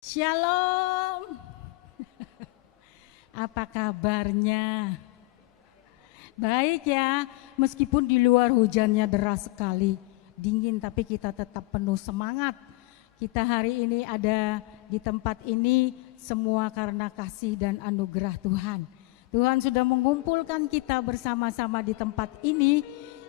Shalom. Apa kabarnya? Baik ya, meskipun di luar hujannya deras sekali, dingin, tapi kita tetap penuh semangat. Kita hari ini ada di tempat ini semua karena kasih dan anugerah Tuhan. Tuhan sudah mengumpulkan kita bersama-sama di tempat ini.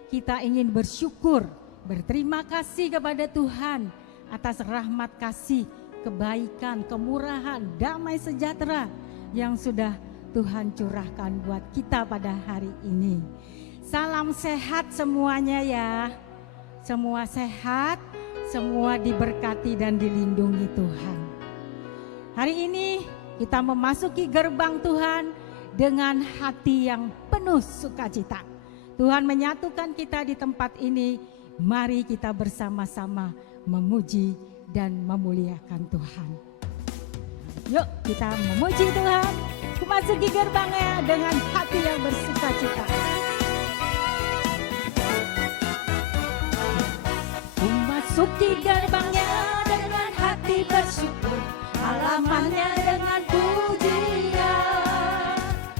Kita ingin bersyukur, berterima kasih kepada Tuhan atas rahmat kasih, kebaikan, kemurahan, damai sejahtera yang sudah Tuhan curahkan buat kita pada hari ini. Salam sehat semuanya ya. Semua sehat, semua diberkati dan dilindungi Tuhan. Hari ini kita memasuki gerbang Tuhan dengan hati yang penuh sukacita. Tuhan menyatukan kita di tempat ini. Mari kita bersama-sama memuji dan memuliakan Tuhan. Yuk kita memuji Tuhan, memasuki gerbangnya dengan hati yang bersukacita. Memasuki gerbangnya dengan hati bersyukur, halamannya dengan pujian.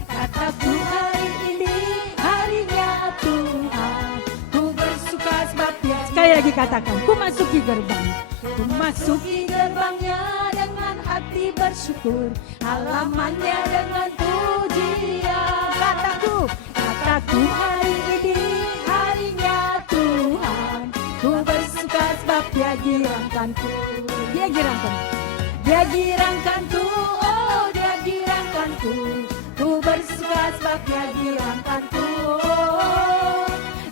Kataku hari ini harinya Tuhan, ku bersuka sebab Dia. Sekali lagi katakan, ku masuki gerbang. Memasuki gerbangnya dengan hati bersyukur, halamannya dengan pujian. Kataku hari ini harinya Tuhan, ku bersuka sebab Dia girangkanku. Dia girangkanku, oh Dia girangkanku. Ku bersuka sebab Dia girangkanku, oh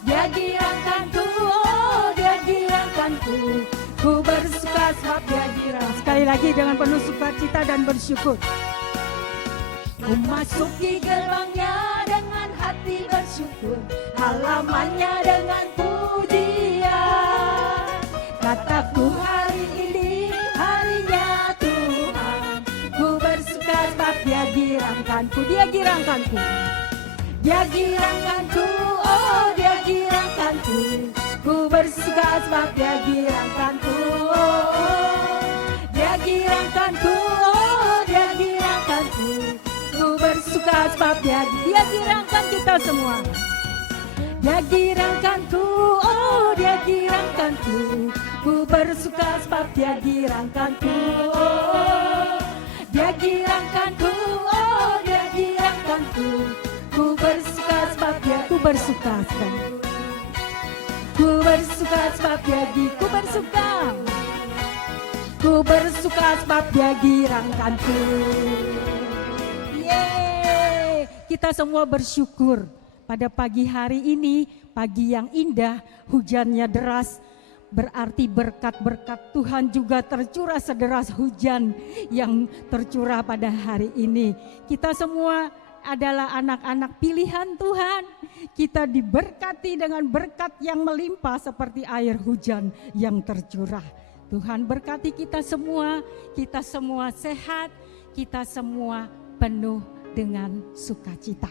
Dia girangkanku, oh Dia girangkanku. Ku bersuka sebab Dia girang. Sekali lagi dengan penuh sukacita dan bersyukur. Ku masuki gerbangnya dengan hati bersyukur, halamannya dengan pujian. Kataku hari ini harinya Tuhan, ku bersuka sebab Dia girangkanku. Dia girangkanku, Dia girangkanku, oh Dia girangkanku. Ku bersuka sebab Dia girangkanku, oh Dia girangkanku, oh Dia girangkanku. Ku bersuka sebab Dia girangkan kita semua. Dia girangkanku, oh Dia girangkanku. Ku bersuka sebab Dia girangkanku, oh Dia girangkanku, oh Dia girangkanku. Ku bersuka sebab Dia, ku bersuka sebab ku bersuka sebab Dia ku bersuka. Ku bersuka sebab Dia girangkanku. Yeay, kita semua bersyukur pada pagi hari ini, pagi yang indah, hujannya deras, berarti berkat-berkat Tuhan juga tercurah sederas hujan yang tercurah pada hari ini. Kita semua adalah anak-anak pilihan Tuhan. Kita diberkati dengan berkat yang melimpah seperti air hujan yang tercurah. Tuhan berkati kita semua sehat, kita semua penuh dengan sukacita.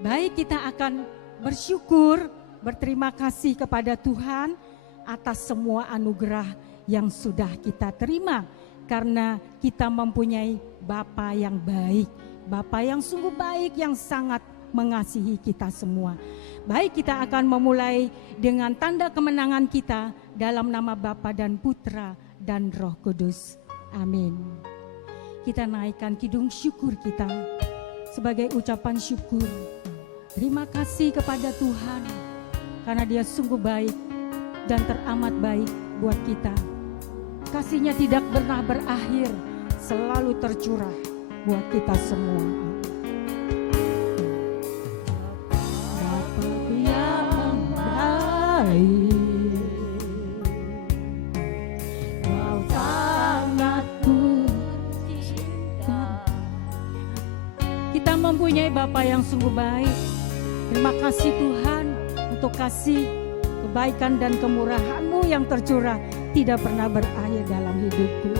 Baik, kita akan bersyukur, berterima kasih kepada Tuhan atas semua anugerah yang sudah kita terima. Karena kita mempunyai Bapa yang baik, Bapa yang sungguh baik, yang sangat mengasihi kita semua. Baik, kita akan memulai dengan tanda kemenangan kita dalam nama Bapa dan Putra dan Roh Kudus. Amin. Kita naikkan kidung syukur kita sebagai ucapan syukur. Terima kasih kepada Tuhan karena Dia sungguh baik dan teramat baik buat kita. Kasih-Nya tidak pernah berakhir, selalu tercurah buat kita semua. Bapa yang baik, Kau sangat ku cinta. Kita mempunyai Bapa yang sungguh baik. Terima kasih Tuhan untuk kasih, kebaikan dan kemurahan-Mu yang tercurah tidak pernah berakhir dalam hidupku.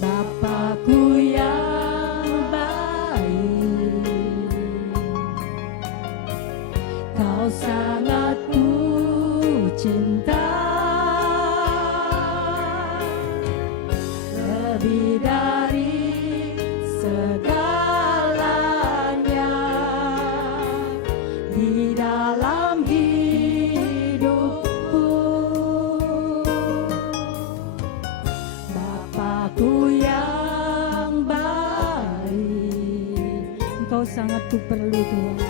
Bapakku yang baik, Kau sangat ku cinta lebih dari segalanya di dalam hidupku. Bapakku yang baik, Engkau sangat ku perlu Tuhan,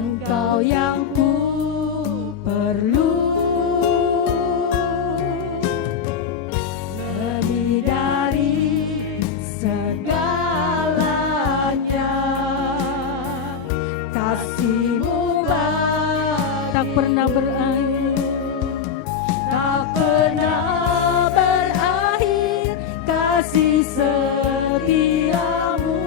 Engkau yang ku perlu. Lebih dari segalanya, kasih-Mu tak pernah berakhir, tak pernah berakhir. Kasih setia-Mu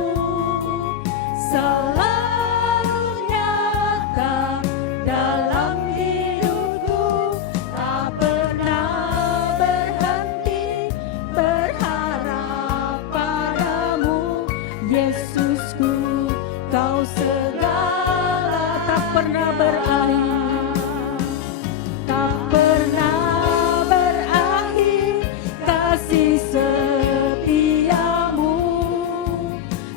selalu nyata dalam hidupku, tak pernah berhenti berharap padamu. Yesusku, Kau segala, tak pernah berakhir, tak pernah berakhir. Kasih setia-Mu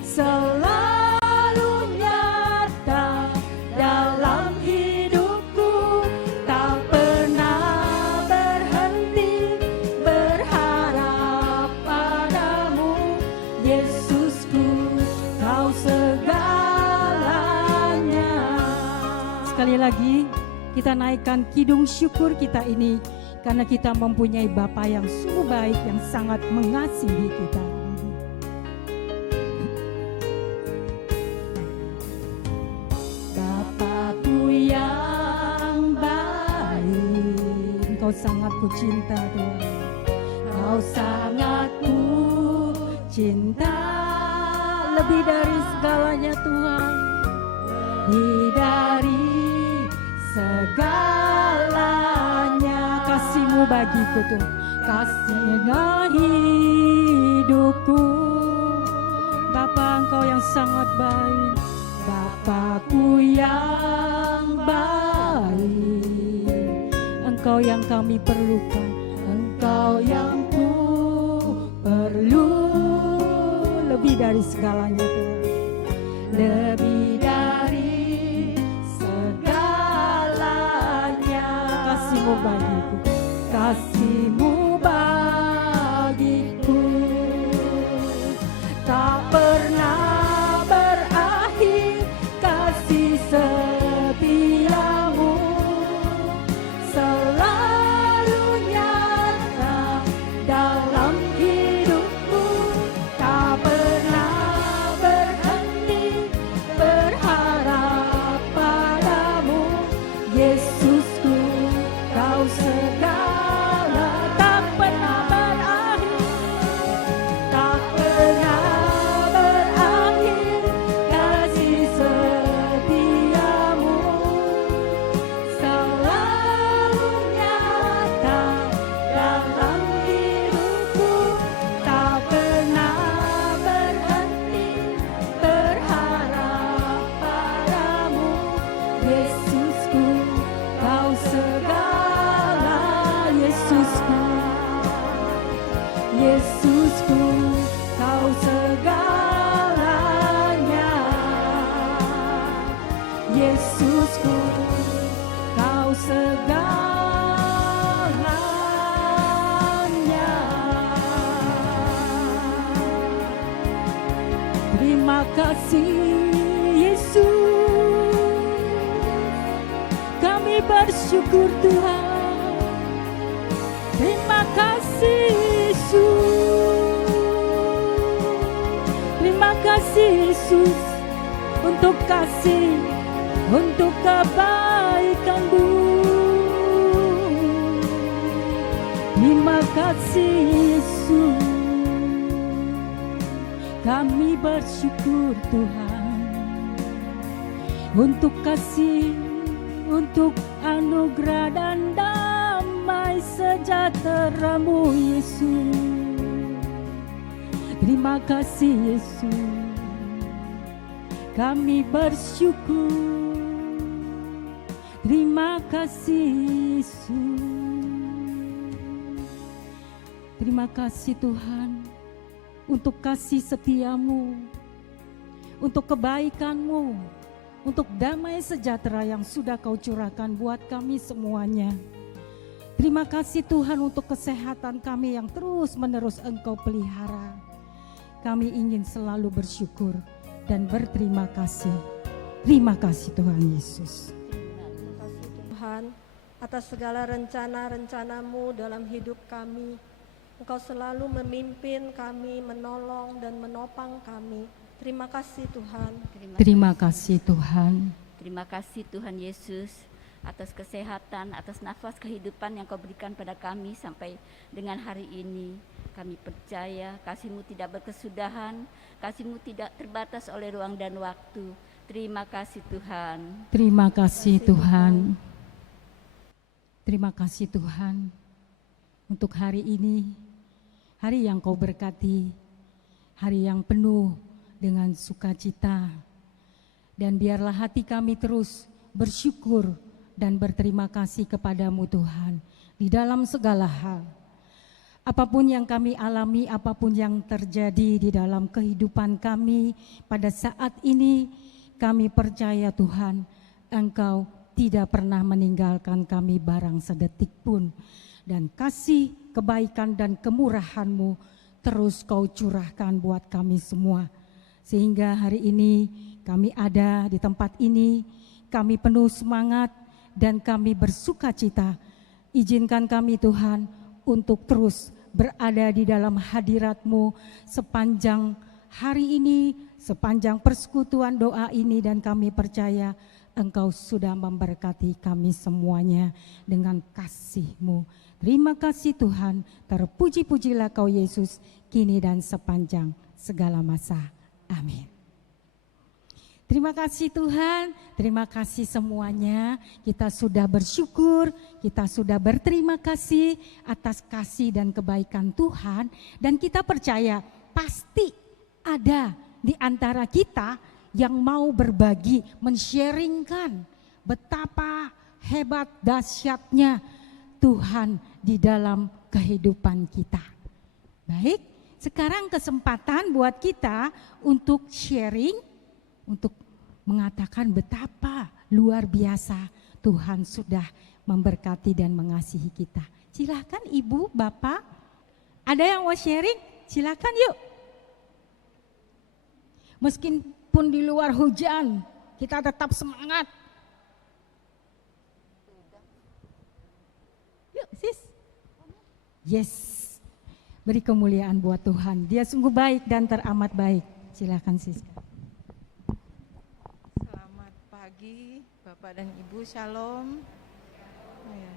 selalu nyata dalam hidupku, tak pernah berhenti berharap padamu. Yesusku, Kau segalanya. Sekali lagi kita naikkan kidung syukur kita ini, karena kita mempunyai Bapa yang sungguh baik, yang sangat mengasihi kita. Bapakku yang baik, Engkau sangat ku cinta Tuhan, Kau sangat ku cinta lebih dari segalanya Tuhan, lebih dari segalanya. Kasih-Mu bagiku Tuhan, kasih-Nya hidupku. Bapa, Engkau yang sangat baik, Bapakku yang baik, Engkau yang kami perlukan, Engkau yang ku perlu. Lebih dari segalanya Tuhan, lebih dari segalanya. Kasih-Mu bagiku, kasih-Mu bagiku tak pernah berakhir. Kasih setia-Mu selalu nyata dalam hidupku, tak pernah berhenti berharap padamu. Yesusku, Kau segala, tak pernah berakhir, tak pernah berakhir. Kasih setia-Mu selalu nyata dalam hidupku, tak pernah berhenti berharap padamu. Yesusku, Kau segala. Yesusku, Yesusku, Kau segalanya. Yesusku, Kau segalanya. Terima kasih Yesus, kami bersyukur Tuhan. Terima kasih Yesus, terima kasih Yesus untuk kasih, untuk kebaikan-Mu. Terima kasih Yesus, kami bersyukur Tuhan untuk kasih, untuk anugerah dan damai sejahtera-Mu Yesus. Terima kasih Yesus, kami bersyukur. Terima kasih Yesus. Terima kasih Tuhan untuk kasih setiamu, untuk kebaikanmu, untuk damai sejahtera yang sudah kau curahkan buat kami semuanya. Terima kasih Tuhan untuk kesehatan kami yang terus menerus Engkau pelihara. Kami ingin selalu bersyukur dan berterima kasih. Terima kasih Tuhan Yesus. Terima kasih Tuhan atas segala rencana-rencana-Mu dalam hidup kami. Engkau selalu memimpin kami, menolong dan menopang kami. Terima kasih Tuhan. Terima kasih Tuhan. Terima kasih Tuhan Yesus atas kesehatan, atas nafas kehidupan yang Kau berikan pada kami sampai dengan hari ini. Kami percaya kasih-Mu tidak berkesudahan, kasih-Mu tidak terbatas oleh ruang dan waktu. Terima kasih Tuhan. Terima kasih Tuhan. Terima kasih Tuhan untuk hari ini, hari yang Kau berkati, hari yang penuh dengan sukacita. Dan biarlah hati kami terus bersyukur dan berterima kasih kepadamu Tuhan di dalam segala hal. Apapun yang kami alami, apapun yang terjadi di dalam kehidupan kami pada saat ini, kami percaya Tuhan, Engkau tidak pernah meninggalkan kami barang sedetik pun. Dan kasih, kebaikan dan kemurahan-Mu terus Kau curahkan buat kami semua. Sehingga hari ini kami ada di tempat ini, kami penuh semangat dan kami bersuka cita. Izinkan kami Tuhan untuk terus berada di dalam hadirat-Mu sepanjang hari ini, sepanjang persekutuan doa ini, dan kami percaya Engkau sudah memberkati kami semuanya dengan kasih-Mu. Terima kasih Tuhan, terpuji-pujilah Kau Yesus, kini dan sepanjang segala masa. Amin. Terima kasih Tuhan, terima kasih semuanya. Kita sudah bersyukur, kita sudah berterima kasih atas kasih dan kebaikan Tuhan. Dan kita percaya pasti ada di antara kita yang mau berbagi, men-sharingkan betapa hebat dahsyatnya Tuhan di dalam kehidupan kita. Baik, sekarang kesempatan buat kita untuk sharing, untuk mengatakan betapa luar biasa Tuhan sudah memberkati dan mengasihi kita. Silakan Ibu, Bapak, ada yang mau sharing? Silakan yuk. Meskipun di luar hujan, kita tetap semangat. Yuk sis. Yes, beri kemuliaan buat Tuhan. Dia sungguh baik dan teramat baik. Silakan sis. Selamat pagi Bapak dan Ibu, Shalom. Ya,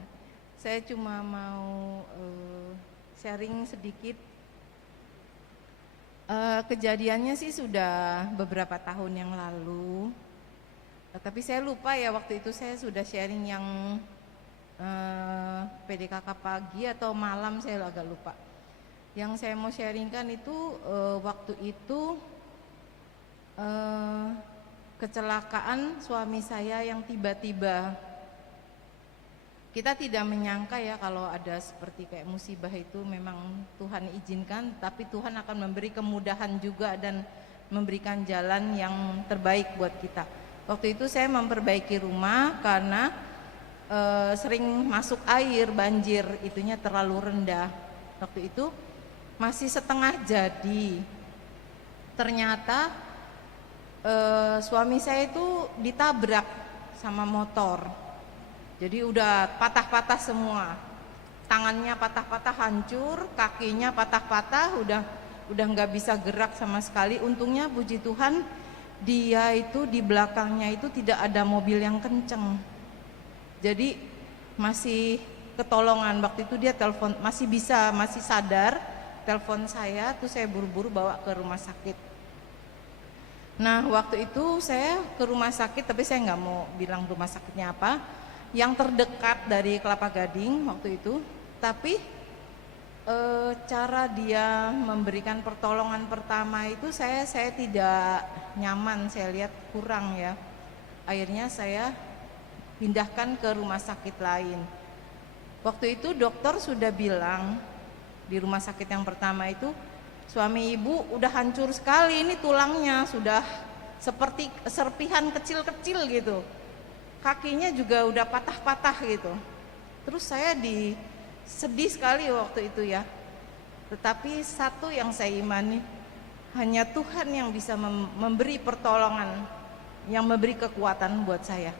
saya cuma mau sharing sedikit. Kejadiannya sih sudah beberapa tahun yang lalu, tapi saya lupa ya waktu itu saya sudah sharing yang PDKK pagi atau malam, saya agak lupa. Yang saya mau sharingkan itu waktu itu kecelakaan suami saya yang tiba-tiba. Kita tidak menyangka ya kalau ada seperti kayak musibah itu memang Tuhan izinkan, tapi Tuhan akan memberi kemudahan juga dan memberikan jalan yang terbaik buat kita. Waktu itu saya memperbaiki rumah karena sering masuk air, banjir, itunya terlalu rendah. Waktu itu masih setengah jadi. Ternyata suami saya itu ditabrak sama motor. Jadi udah patah-patah semua, tangannya patah-patah hancur, kakinya patah-patah, udah nggak bisa gerak sama sekali. Untungnya puji Tuhan dia itu di belakangnya itu tidak ada mobil yang kenceng, jadi masih ketolongan. Waktu itu dia telepon, masih sadar, telepon saya, tuh saya buru-buru bawa ke rumah sakit. Nah waktu itu saya ke rumah sakit, tapi saya nggak mau bilang rumah sakitnya apa, yang terdekat dari Kelapa Gading waktu itu. Tapi cara dia memberikan pertolongan pertama itu saya tidak nyaman, saya lihat kurang ya. Akhirnya saya pindahkan ke rumah sakit lain. Waktu itu dokter sudah bilang Di rumah sakit yang pertama itu suami ibu udah hancur sekali, ini tulangnya sudah seperti serpihan kecil-kecil gitu. Kakinya juga udah patah-patah gitu. Terus saya sedih sekali waktu itu ya. Tetapi satu yang saya imani, hanya Tuhan yang bisa memberi pertolongan, yang memberi kekuatan buat saya.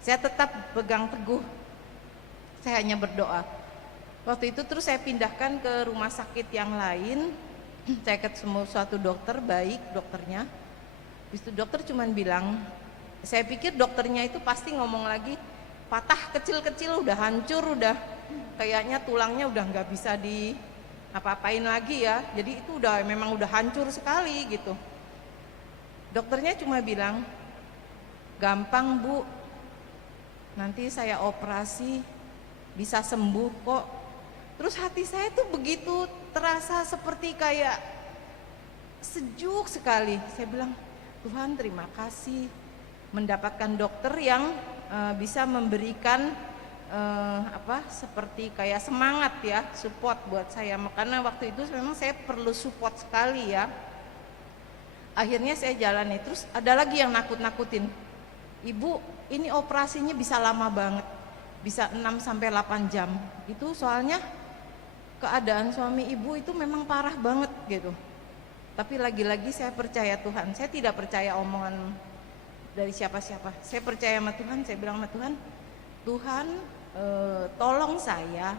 Saya tetap pegang teguh, saya hanya berdoa. Waktu itu terus saya pindahkan ke rumah sakit yang lain. Saya ketemu suatu dokter, baik dokternya. Habis itu dokter cuman bilang, saya pikir dokternya itu pasti ngomong lagi, patah kecil-kecil, udah hancur, udah kayaknya tulangnya udah nggak bisa di apa-apain lagi ya. Jadi itu memang udah hancur sekali gitu. Dokternya cuma bilang, gampang Bu, nanti saya operasi bisa sembuh kok. Terus hati saya tuh begitu terasa seperti kayak sejuk sekali. Saya bilang, Tuhan terima kasih mendapatkan dokter yang bisa memberikan seperti kayak semangat ya, support buat saya. Karena waktu itu memang saya perlu support sekali ya. Akhirnya saya jalani. Terus ada lagi yang nakut-nakutin, Ibu ini operasinya bisa lama banget, bisa 6-8 jam. Itu soalnya keadaan suami ibu itu memang parah banget gitu. Tapi lagi-lagi saya percaya Tuhan. Saya tidak percaya omongan dari siapa-siapa. Saya percaya sama Tuhan. Saya bilang sama Tuhan, Tuhan tolong saya,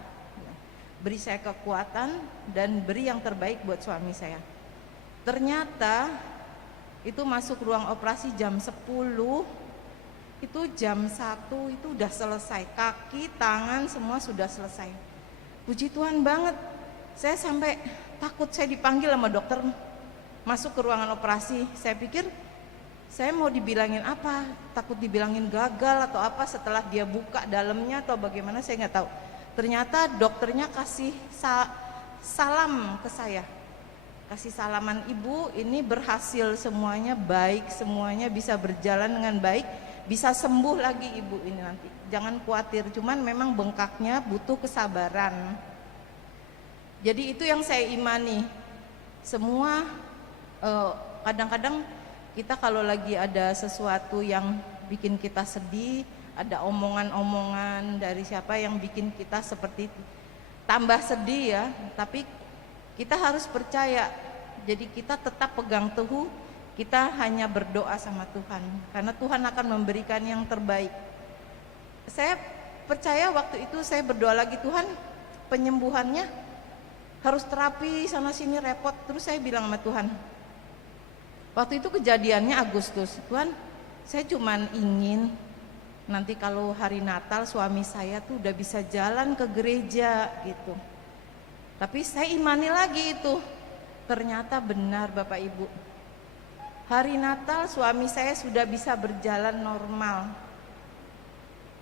beri saya kekuatan dan beri yang terbaik buat suami saya. Ternyata itu masuk ruang operasi jam 10, itu jam 1 itu udah selesai. Kaki, tangan semua sudah selesai. Puji Tuhan banget, saya sampai takut saya dipanggil sama dokter masuk ke ruangan operasi. Saya pikir saya mau dibilangin apa, takut dibilangin gagal atau apa setelah dia buka dalamnya atau bagaimana, saya nggak tahu. Ternyata dokternya kasih salam ke saya, kasih salaman, Ibu ini berhasil semuanya, baik semuanya bisa berjalan dengan baik, bisa sembuh lagi Ibu ini nanti, jangan khawatir, cuman memang bengkaknya butuh kesabaran. Jadi itu yang saya imani. Semua kadang-kadang kita kalau lagi ada sesuatu yang bikin kita sedih, ada omongan-omongan dari siapa yang bikin kita seperti tambah sedih ya, tapi kita harus percaya. Jadi kita tetap pegang teguh, kita hanya berdoa sama Tuhan, karena Tuhan akan memberikan yang terbaik. Saya percaya waktu itu saya berdoa lagi, Tuhan penyembuhannya harus terapi sana sini repot. Terus saya bilang sama Tuhan, waktu itu kejadiannya Agustus, Tuhan saya cuman ingin nanti kalau hari Natal suami saya tuh udah bisa jalan ke gereja gitu. Tapi saya imani lagi itu, ternyata benar Bapak Ibu, hari Natal suami saya sudah bisa berjalan normal.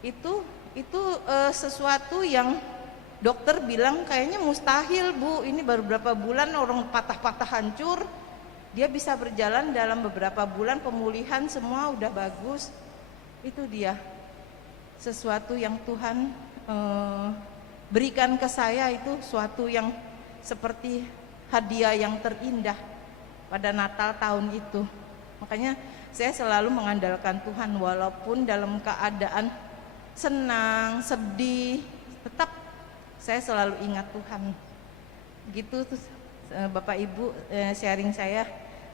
Itu sesuatu yang dokter bilang kayaknya mustahil Bu, ini baru berapa bulan orang patah-patah hancur, dia bisa berjalan dalam beberapa bulan, pemulihan semua udah bagus. Itu dia sesuatu yang Tuhan berikan ke saya, itu suatu yang seperti hadiah yang terindah pada Natal tahun itu. Makanya saya selalu mengandalkan Tuhan walaupun dalam keadaan senang, sedih, tetap saya selalu ingat Tuhan. Gitu tuh Bapak Ibu, sharing saya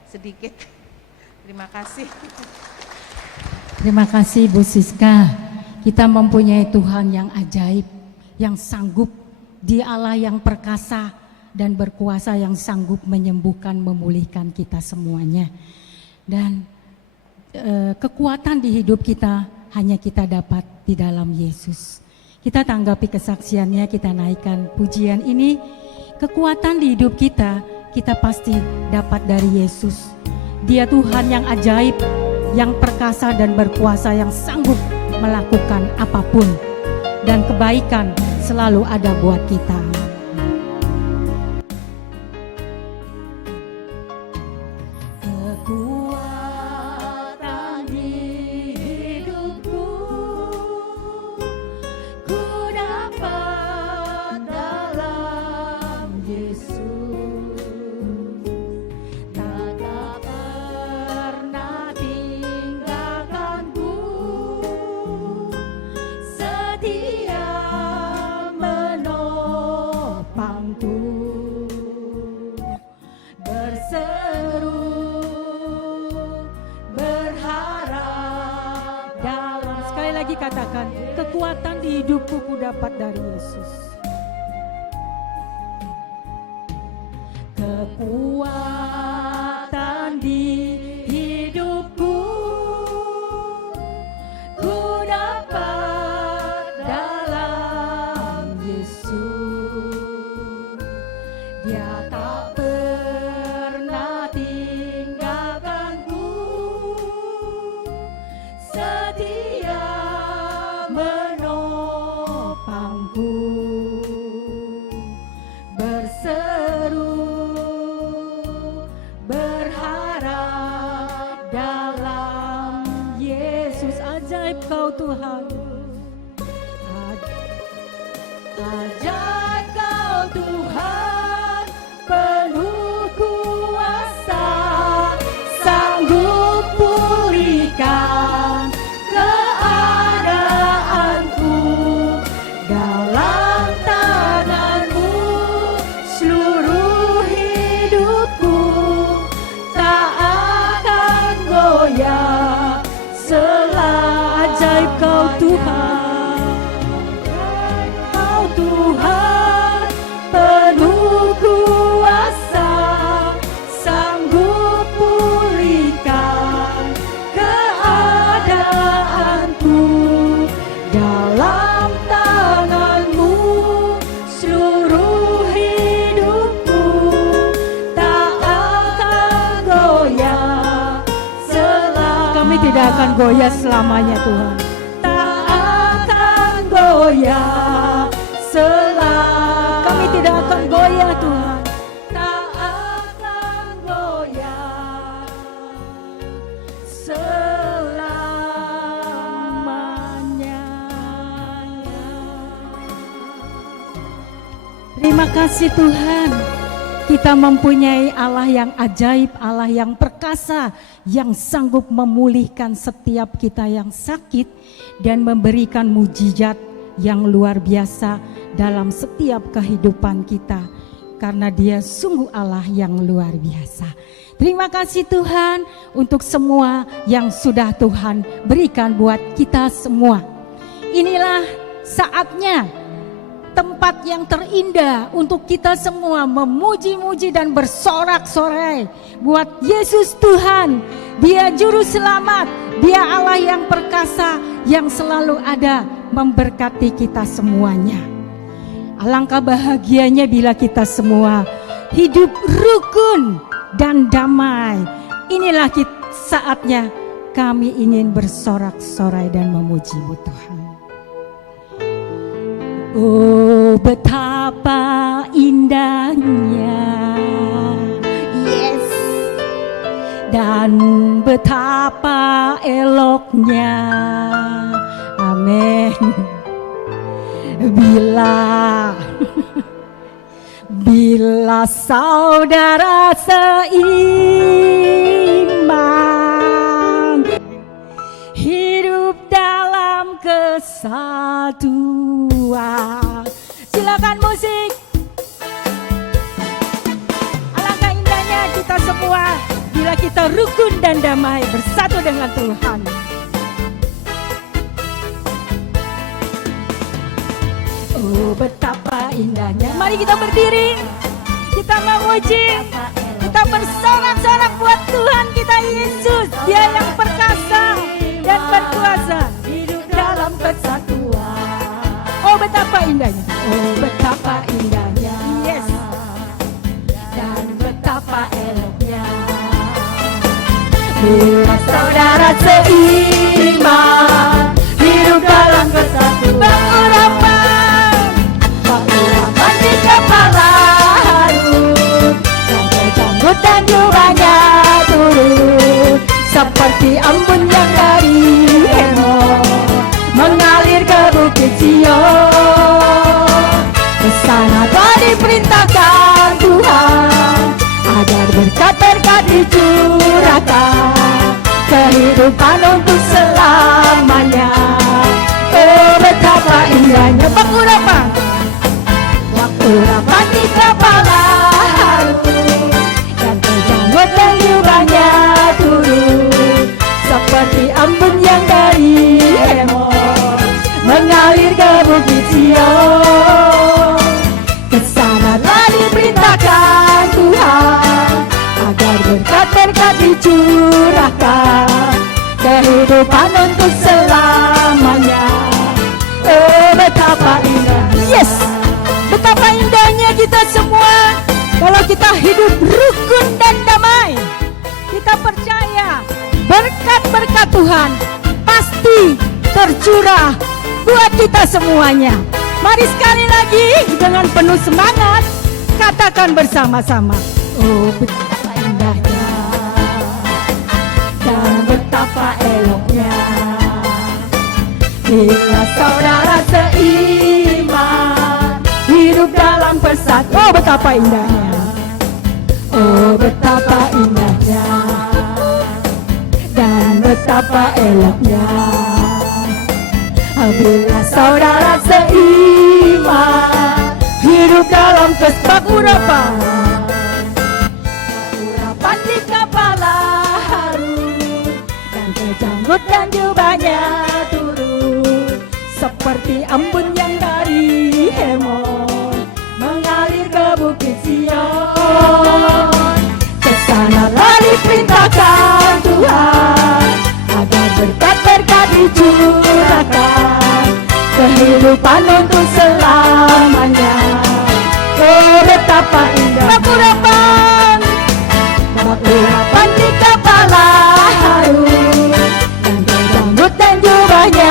sedikit. Terima kasih. Terima kasih Bu Siska. Kita mempunyai Tuhan yang ajaib, yang sanggup, Dia Allah yang perkasa dan berkuasa, yang sanggup menyembuhkan, memulihkan kita semuanya. Dan kekuatan di hidup kita hanya kita dapat di dalam Yesus. Kita tanggapi kesaksiannya, kita naikkan pujian ini. Kekuatan di hidup kita pasti dapat dari Yesus. Dia Tuhan yang ajaib, yang perkasa dan berkuasa, yang sanggup melakukan apapun, dan kebaikan selalu ada buat kita. Kekuatan di hidupku ku dapat dalam Yesus. nopangku, berseru berharap dalam, sekali lagi katakan, kekuatan di hidupku ku dapat dari Yesus. Kekuatan di hidupku ku dapat dalam Yesus. Dia tak pernah tinggalkanku, setia menopangku, berseru berharap dalam Yesus. Ajaib kau Tuhan, ajaib kau Tuhan, penuh kuasa, sanggup pulihkan keadaanku, dalam tangan-Mu seluruh hidupku tak akan goyah. Ajaib kau Tuhan, kau Tuhan, penuh kuasa, sanggup pulihkan keadaanku, dalam tangan-Mu seluruh hidupku tak akan goyah. Kami tidak akan goyah selamanya Tuhan, tak akan goyah kami tidak akan goyah Tuhan, tak akan goyah selamanya. Terima kasih Tuhan, kita mempunyai Allah yang ajaib, Allah yang perkasa, yang sanggup memulihkan setiap kita yang sakit dan memberikan mujizat yang luar biasa dalam setiap kehidupan kita, karena Dia sungguh Allah yang luar biasa. Terima kasih Tuhan untuk semua yang sudah Tuhan berikan buat kita semua. Inilah saatnya, tempat yang terindah untuk kita semua memuji-muji dan bersorak-sorai buat Yesus Tuhan. Dia juru selamat, Dia Allah yang perkasa, yang selalu ada memberkati kita semuanya. Alangkah bahagianya bila kita semua hidup rukun dan damai. Inilah saatnya kami ingin bersorak-sorai dan memuji-Mu Tuhan. Oh, betapa indahnya, yes, dan betapa eloknya, amin. Bila saudara seiman hidup dalam kesatuan. Silakan musik. Alangkah indahnya kita semua bila kita rukun dan damai bersatu dengan Tuhan. Oh, betapa indahnya. Mari kita berdiri, kita memuji, kita bersorak-sorak buat Tuhan kita Yesus. Dia yang perkasa dan berkuasa hidup dalam kesatuan. Oh, betapa indahnya. Oh, betapa indahnya, yes, dan betapa eloknya bila saudara seiman hidup dalam kesatuan. Pengurapan di kepala harus, sampai janggut dan jubahnya turun, seperti embun yang dari Hermon mengalir ke bukit Sion. Kesana telah diperintahkan Tuhan agar berkat-berkat dicurahkan, kehidupan untuk selamanya. Oh, betapa indahnya pengurapan di kepala dicurahkan, kehidupan untuk selamanya. Oh betapa indahnya. Yes, betapa indahnya kita semua kalau kita hidup rukun dan damai. Kita percaya berkat-berkat Tuhan pasti tercurah buat kita semuanya. Mari sekali lagi dengan penuh semangat katakan bersama-sama. Oh betapa indahnya dan betapa eloknya bila saudara seiman hidup dalam persatuan. Oh betapa indahnya, oh betapa indahnya dan betapa eloknya bila saudara seiman hidup dalam kesepakatan. Urapan di kepala Harun dan kejanggut dan jubahnya turun seperti embun yang dari Hermon mengalir ke bukit Sion. Kesanalah diperintahkan Tuhan agar berkat-berkat dicurahkan, kehidupan untuk selamanya. Oh betapa indah urapan di kepala Harun dan rambut dan jubahnya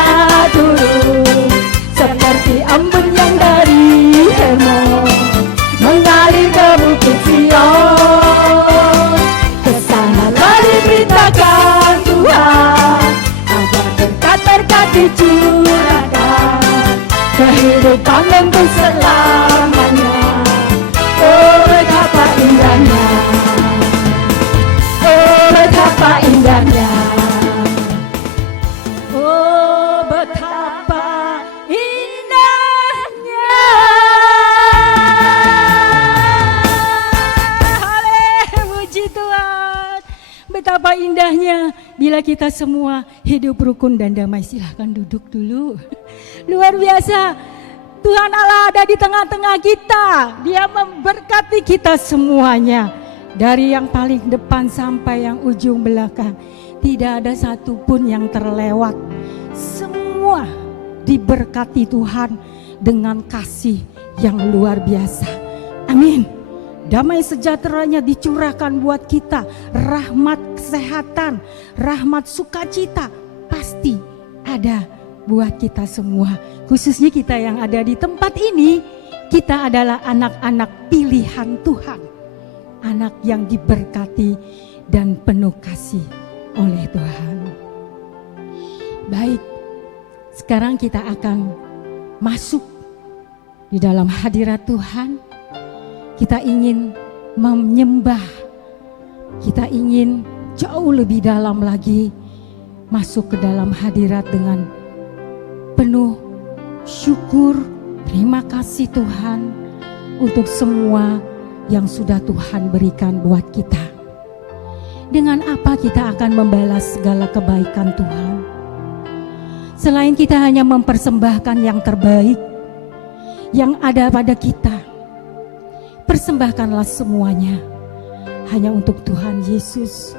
turun seperti embun yang dari Hermon mengalir ke bukit Sion. Kesanalah diberitakan Tuhan agar berkat-berkat dicurahkan, kehidupan untuk selamanya. Oh betapa indahnya, oh betapa indahnya, oh betapa indahnya. Haleluya, puji Tuhan. Betapa indahnya bila kita semua hidup rukun dan damai. Silahkan duduk dulu. Luar biasa, Tuhan Allah ada di tengah-tengah kita. Dia memberkati kita semuanya, dari yang paling depan sampai yang ujung belakang. Tidak ada satupun yang terlewat. Semua diberkati Tuhan dengan kasih yang luar biasa. Amin. Damai sejahteranya dicurahkan buat kita. Rahmat kesehatan, rahmat sukacita pasti ada buat kita semua. Khususnya kita yang ada di tempat ini, kita adalah anak-anak pilihan Tuhan. Anak yang diberkati dan penuh kasih oleh Tuhan. Baik, sekarang kita akan masuk di dalam hadirat Tuhan. Kita ingin menyembah, kita ingin jauh lebih dalam lagi masuk ke dalam hadirat dengan penuh syukur, terima kasih Tuhan untuk semua yang sudah Tuhan berikan buat kita. Dengan apa kita akan membalas segala kebaikan Tuhan? Selain kita hanya mempersembahkan yang terbaik yang ada pada kita, persembahkanlah semuanya hanya untuk Tuhan Yesus.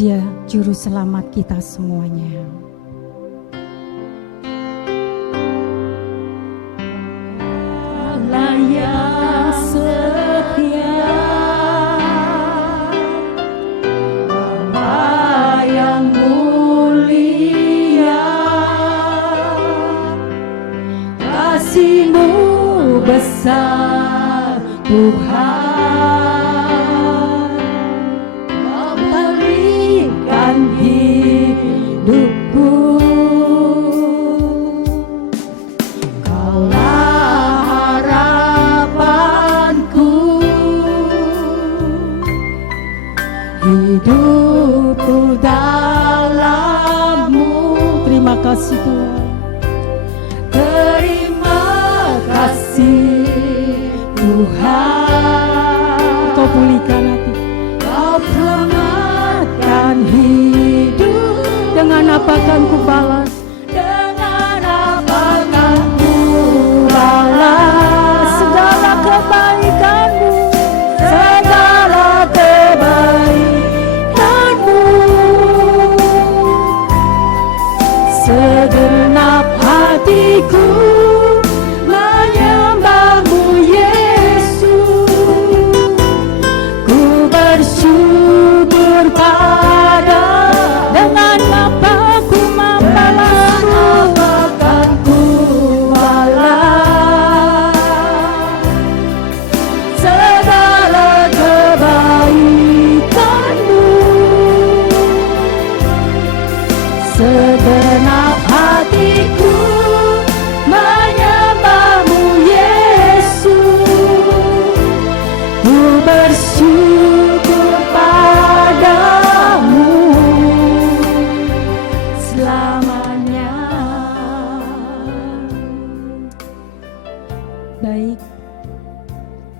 Dia juru selamat kita semuanya. Allah yang setia, Allah yang mulia, kasih-Mu besar Tuhan. Kau berikan hidupku, Kaulah harapanku, hidupku dalam-Mu. Terima kasih Tuhan. Terima kasih Tuhan. Kau pulihkan hati, Kau selamatkan hidup. Dengan apa kan ku balas? Dengan apa kan ku balas segala kebaikan-Mu, segala kebaikan-Mu.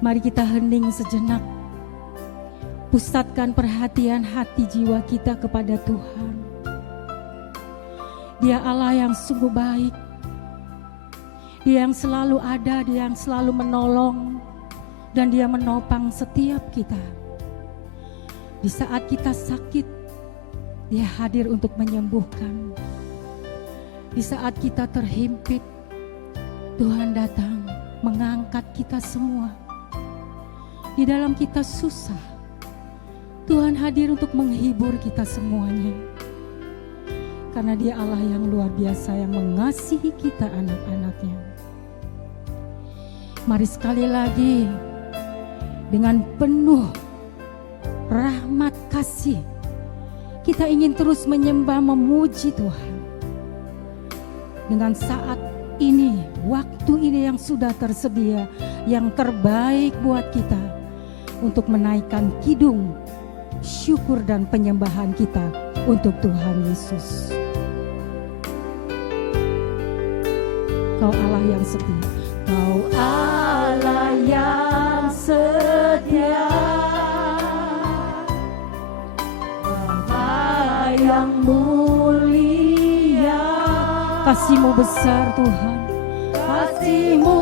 Mari kita hening sejenak. Pusatkan perhatian hati jiwa kita kepada Tuhan. Dia Allah yang sungguh baik. Dia yang selalu ada, Dia yang selalu menolong, dan Dia menopang setiap kita. Di saat kita sakit, Dia hadir untuk menyembuhkan. Di saat kita terhimpit, Tuhan datang mengangkat kita semua. Di dalam kita susah, Tuhan hadir untuk menghibur kita semuanya. Karena Dia Allah yang luar biasa yang mengasihi kita anak-anaknya. Mari sekali lagi dengan penuh rahmat kasih kita ingin terus menyembah memuji Tuhan. Dengan saat ini, waktu ini yang sudah tersedia, yang terbaik buat kita untuk menaikkan kidung syukur dan penyembahan kita untuk Tuhan Yesus. Kau Allah yang setia, Kau Allah yang setia, Bapa yang mulia. Kasih-Mu besar Tuhan, Kasih-Mu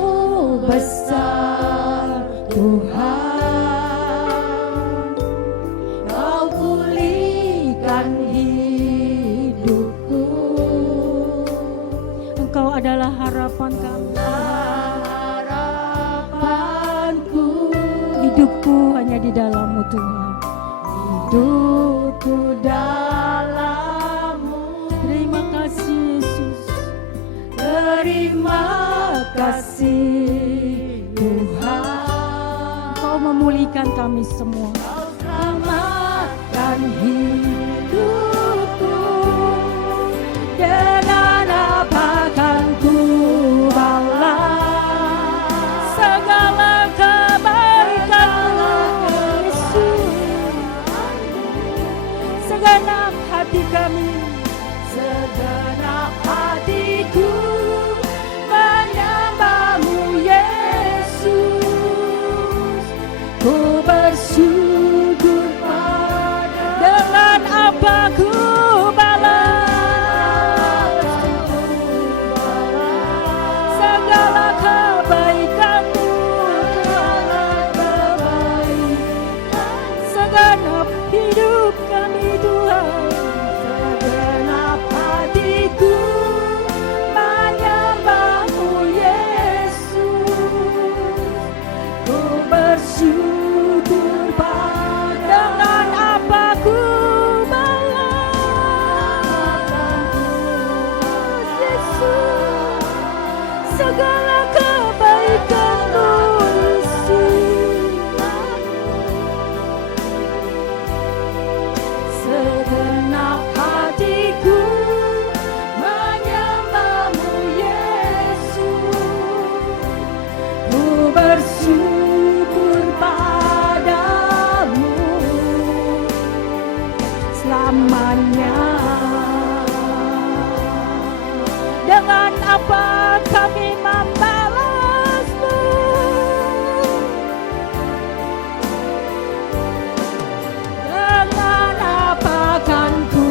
besar Tuhan. Kau pulihkan hidupku. Engkau adalah harapan kami. Harapanku. Hidupku hanya di dalam-Mu Tuhan. Hidupku dalam-Mu. Terima kasih Yesus. Terima kasih Tuhan. Kau memulihkan kami semua. Kau selamatkan hidupku. Dengan apa kan ku balas segala kebaikan-Mu Yesus. Segenap hati kami, segenap hatiku menyembah-Mu Yesus. Ku bersyukur dengan apa ku balas segala kebaikan-Mu, segenap hidup kami Tuhan. Segenap hatiku menyembah-Mu Yesus. Ku bersyukur dengan apa ku balas Yesus segala kebaikan-Mu Yesus. Segenap hatiku menyembah-Mu Yesus. Ku bersyukur padamu selamanya. Dengan apa kami membalas-Mu? Dengan apa kan ku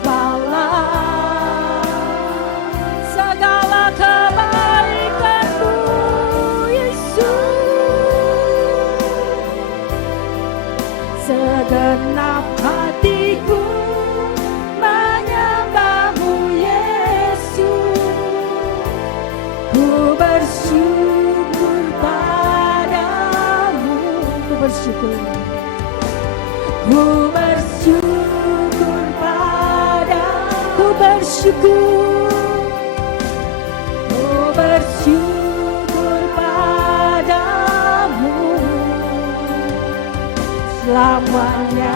balas segala kebaikan-Mu Yesus. Segenap hatiku menyembah-Mu Yesus. Ku bersyukur padamu. Ku bersyukur. Ku bersyukur ku bersyukur. Ku bersyukur padamu selamanya.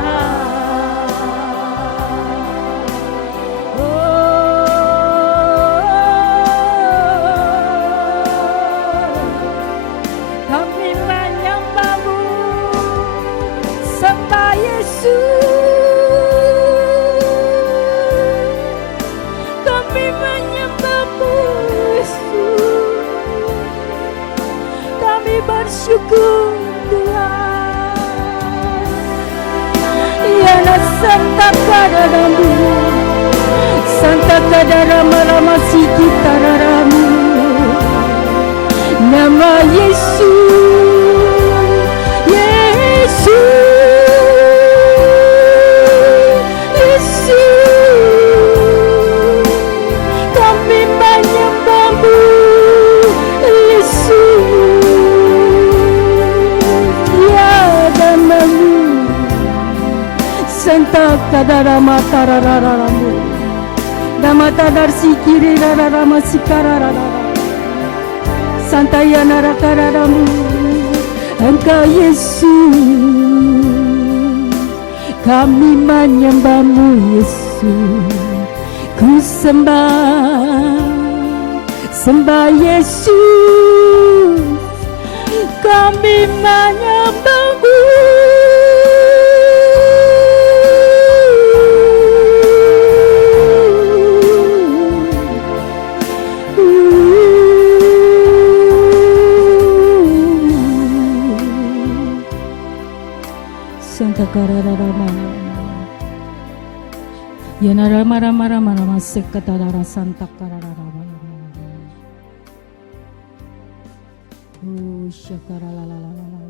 Kami menyembah-Mu, sembah Yesus. Kami menyembah-Mu Yesus. Kami bersyukur Tuhan. Yana Santa Kadaramu, Santa Kadarama Rama Sikitararamu, nama Yesus, Yesus, kami menyembahmu, Yesus, ya namamu, Santa Kadarama Tarararamu, nama Tadar Sikiri Rararama Sikararara, Santa Yana Rakararamu, Engkau Yesus, kami menyembahmu Yesus, ku sembah Yesus, kami menyembahmu. Santa Kararama Yana Rama Rama Rama Rama Sekatara Santa Kararama Syakara la la la la la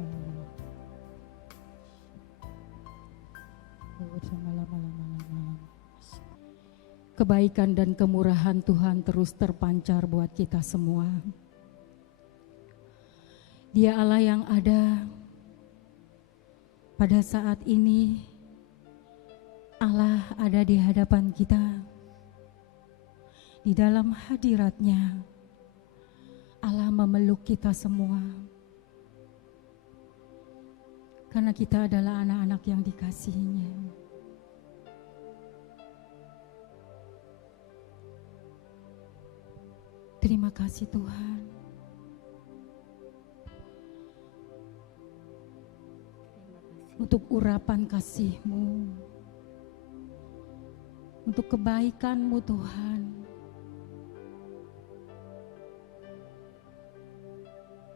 kebaikan dan kemurahan Tuhan terus terpancar buat kita semua. Dia Allah yang ada pada saat ini. Allah ada di hadapan kita, di dalam hadiratnya Allah memeluk kita semua, karena kita adalah anak-anak yang dikasihinya. Terima kasih Tuhan. Untuk urapan kasih-Mu, untuk kebaikan-Mu Tuhan.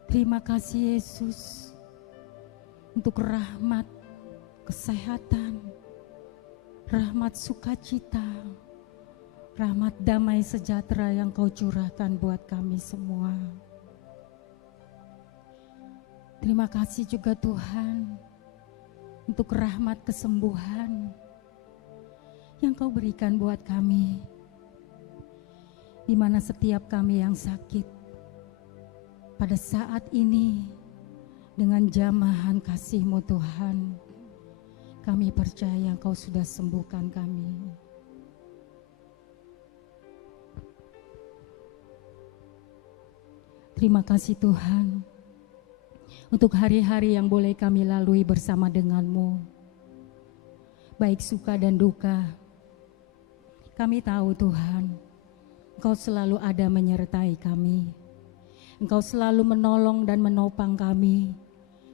Terima kasih Yesus untuk rahmat, kesehatan, rahmat sukacita, rahmat damai sejahtera yang Kau curahkan buat kami semua. Terima kasih juga Tuhan untuk rahmat kesembuhan yang Kau berikan buat kami, di mana setiap kami yang sakit pada saat ini, dengan jamahan kasih-Mu Tuhan, kami percaya Kau sudah sembuhkan kami. Terima kasih Tuhan untuk hari-hari yang boleh kami lalui bersama dengan-Mu, baik suka dan duka. Kami tahu Tuhan, Engkau selalu ada menyertai kami. Engkau selalu menolong dan menopang kami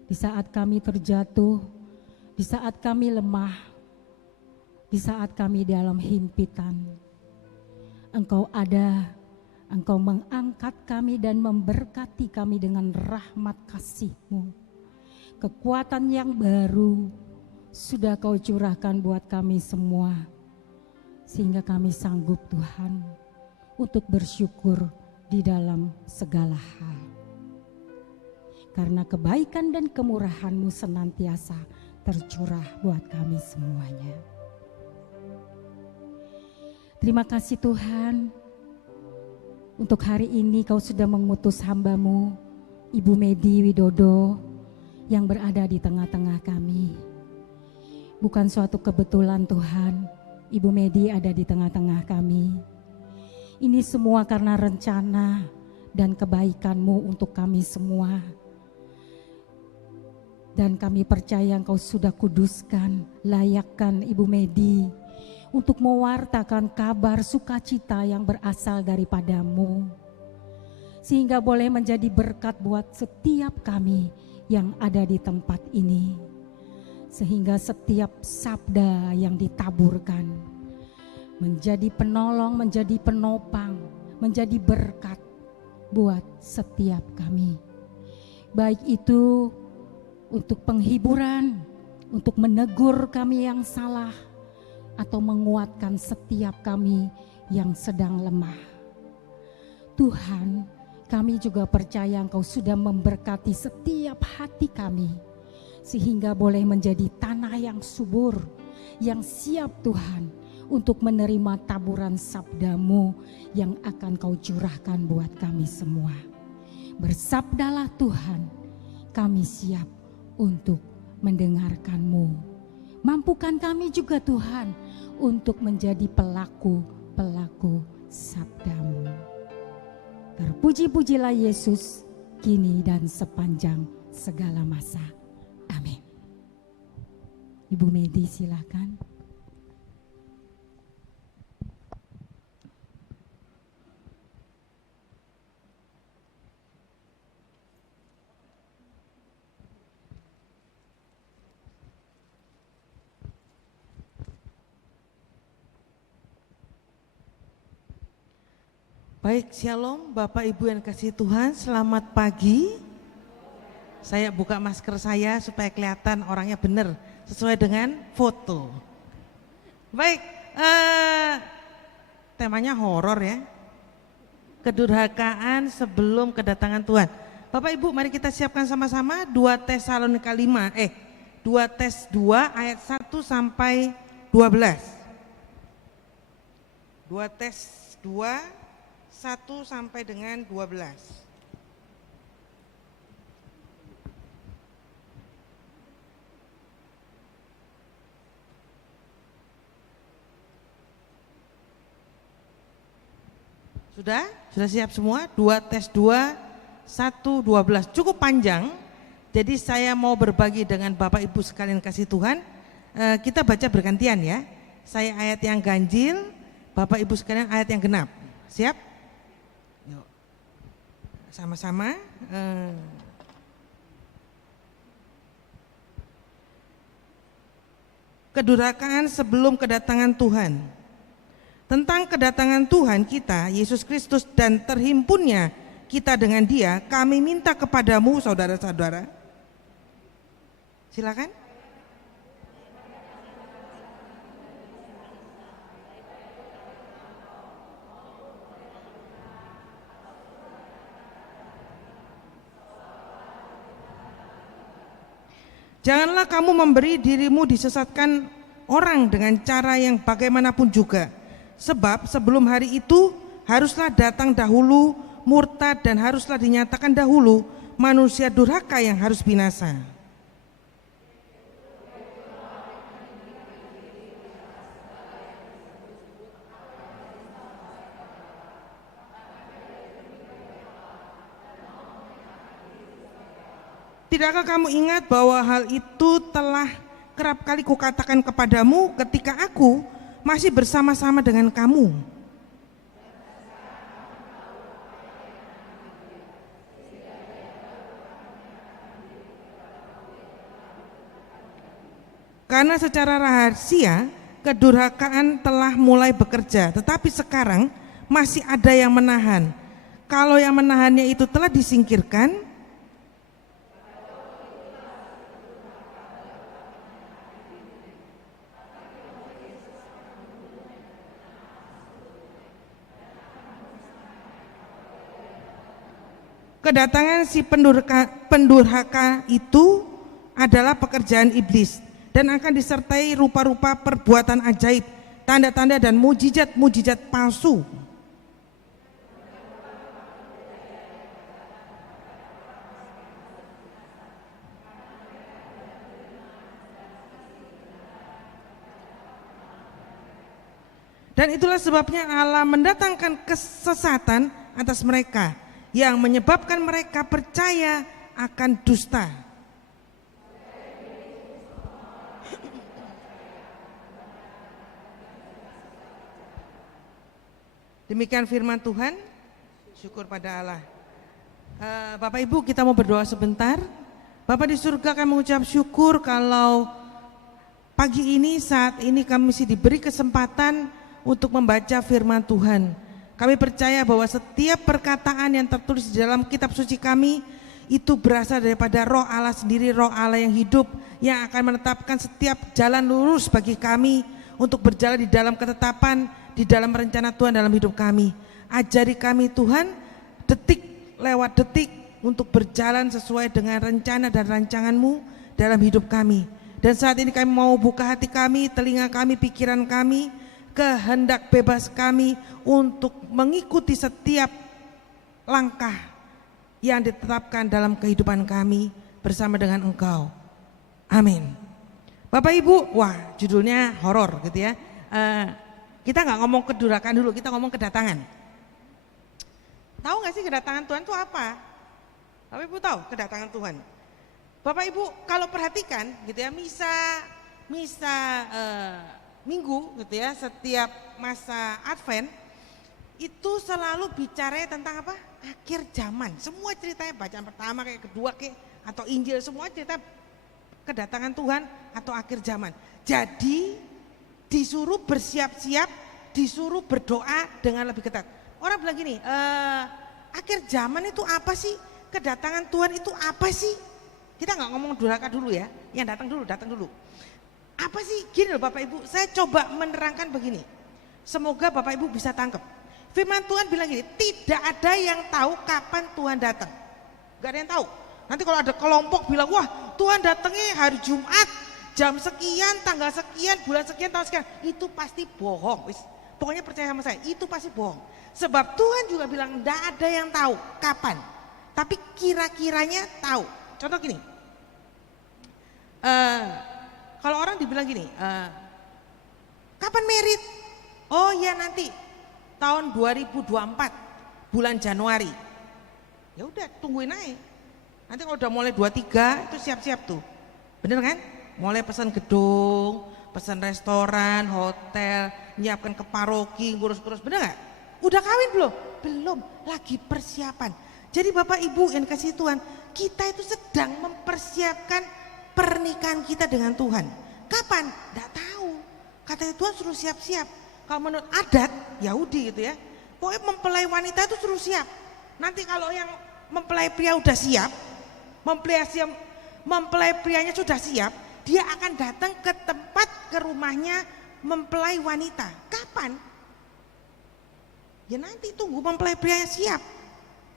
di saat kami terjatuh, di saat kami lemah, di saat kami dalam himpitan. Engkau ada, Engkau mengangkat kami dan memberkati kami dengan rahmat kasih-Mu. Kekuatan yang baru sudah Kau curahkan buat kami semua, sehingga kami sanggup Tuhan untuk bersyukur di dalam segala hal. Karena kebaikan dan kemurahan-Mu senantiasa tercurah buat kami semuanya. Terima kasih Tuhan, untuk hari ini Kau sudah mengutus hamba-Mu, Ibu Medi Widodo, yang berada di tengah-tengah kami. Bukan suatu kebetulan Tuhan, Ibu Medi ada di tengah-tengah kami. Ini semua karena rencana dan kebaikan-Mu untuk kami semua. Dan kami percaya Engkau sudah kuduskan, layakkan Ibu Medi untuk mewartakan kabar sukacita yang berasal daripada-Mu, sehingga boleh menjadi berkat buat setiap kami yang ada di tempat ini, sehingga setiap sabda yang ditaburkan menjadi penolong, menjadi penopang, menjadi berkat buat setiap kami. baik itu untuk penghiburan, untuk menegur kami yang salah, atau menguatkan setiap kami yang sedang lemah. Tuhan, kami juga percaya Engkau sudah memberkati setiap hati kami, sehingga boleh menjadi tanah yang subur, yang siap Tuhan untuk menerima taburan sabda-Mu yang akan Kau curahkan buat kami semua. Bersabdalah Tuhan, kami siap untuk mendengarkan-Mu. Mampukan kami juga Tuhan untuk menjadi pelaku-pelaku sabda-Mu. Terpuji-pujilah Yesus, kini dan sepanjang segala masa. Amin. Ibu Medi silakan. Baik, shalom Bapak Ibu yang kasih Tuhan, selamat pagi. Saya buka masker saya supaya kelihatan orangnya benar, sesuai dengan foto. Baik, temanya horor ya. Kedurhakaan sebelum kedatangan Tuhan. Bapak Ibu, mari kita siapkan sama-sama 2 Tesalonika 2 ayat 1 sampai 12. 2 Tes 2 1 sampai dengan 12. Sudah? Sudah siap semua? 2 Tes 2 1 12. Cukup panjang. Jadi saya mau berbagi dengan Bapak Ibu sekalian kasih Tuhan. Kita baca bergantian ya. Saya ayat yang ganjil, Bapak Ibu sekalian ayat yang genap. Siap? Sama-sama. Kedurhakaan sebelum kedatangan Tuhan. Tentang kedatangan Tuhan kita, Yesus Kristus, dan terhimpunnya kita dengan Dia, kami minta kepadamu saudara-saudara. Silakan. Janganlah kamu memberi dirimu disesatkan orang dengan cara yang bagaimanapun juga. Sebab sebelum hari itu haruslah datang dahulu murtad dan haruslah dinyatakan dahulu manusia durhaka yang harus binasa. Tidakkah kamu ingat bahwa hal itu telah kerap kali kukatakan kepadamu ketika aku masih bersama-sama dengan kamu? Karena secara rahasia kedurhakaan telah mulai bekerja, tetapi sekarang masih ada yang menahan. Kalau yang menahannya itu telah disingkirkan, kedatangan si pendurhaka itu adalah pekerjaan iblis dan akan disertai rupa-rupa perbuatan ajaib, tanda-tanda dan mujizat-mujizat palsu. Dan itulah sebabnya Allah mendatangkan kesesatan atas mereka yang menyebabkan mereka percaya akan dusta. Demikian firman Tuhan. Syukur pada Allah. Bapak Ibu, kita mau berdoa sebentar. Bapak di surga, kami mengucap syukur kalau pagi ini, saat ini kami masih diberi kesempatan untuk membaca firman Tuhan. Kami percaya bahwa setiap perkataan yang tertulis di dalam kitab suci kami itu berasal daripada roh Allah sendiri, roh Allah yang hidup, yang akan menetapkan setiap jalan lurus bagi kami untuk berjalan di dalam ketetapan, di dalam rencana Tuhan dalam hidup kami. Ajari kami Tuhan detik lewat detik untuk berjalan sesuai dengan rencana dan rancangan-Mu dalam hidup kami. Dan saat ini kami mau buka hati kami, telinga kami, pikiran kami, kehendak bebas kami untuk mengikuti setiap langkah yang ditetapkan dalam kehidupan kami bersama dengan Engkau. Amin. Bapak Ibu, wah judulnya horor gitu ya. Kita nggak ngomong kedurakan dulu, kita ngomong kedatangan. Tahu nggak sih kedatangan Tuhan itu apa? Bapak Ibu tahu kedatangan Tuhan? Bapak Ibu kalau perhatikan gitu ya, misa minggu gitu ya, setiap masa Advent itu selalu bicara tentang apa? Akhir zaman. Semua ceritanya bacaan pertama kayak kedua kayak atau Injil, semua cerita kedatangan Tuhan atau akhir zaman. Jadi disuruh bersiap-siap, disuruh berdoa dengan lebih ketat. Orang bilang gini, akhir zaman itu apa sih? Kedatangan Tuhan itu apa sih? Kita nggak ngomong durhaka dulu ya, yang datang dulu. Apa sih? Gini loh Bapak Ibu, saya coba menerangkan begini. Semoga Bapak Ibu bisa tangkap. Firman Tuhan bilang gini, tidak ada yang tahu kapan Tuhan datang. Gak ada yang tahu. Nanti kalau ada kelompok bilang, wah Tuhan datangnya hari Jumat, jam sekian, tanggal sekian, bulan sekian, tahun sekian. Itu pasti bohong. Pokoknya percaya sama saya, itu pasti bohong. Sebab Tuhan juga bilang, tidak ada yang tahu kapan. Tapi kira-kiranya tahu. Contoh gini, kalau orang dibilang gini, kapan merit? Oh ya nanti tahun 2024 bulan Januari. Ya udah tungguin aja. Nanti kalau udah mulai 23 itu siap-siap tuh. Bener kan? Mulai pesan gedung, pesan restoran, hotel, nyiapkan ke paroki, ngurus-ngurus, bener gak? Udah kawin belum? Belum, lagi persiapan. Jadi Bapak Ibu yang kasih Tuhan, kita itu sedang mempersiapkan pernikahan kita dengan Tuhan. Kapan? Nggak tahu. Katanya Tuhan suruh siap-siap. Kalau menurut adat Yahudi gitu ya, pokoknya mempelai wanita itu suruh siap. Nanti kalau yang mempelai pria udah siap, mempelai prianya sudah siap, dia akan datang ke tempat, ke rumahnya mempelai wanita. Kapan? Ya nanti tunggu mempelai prianya siap.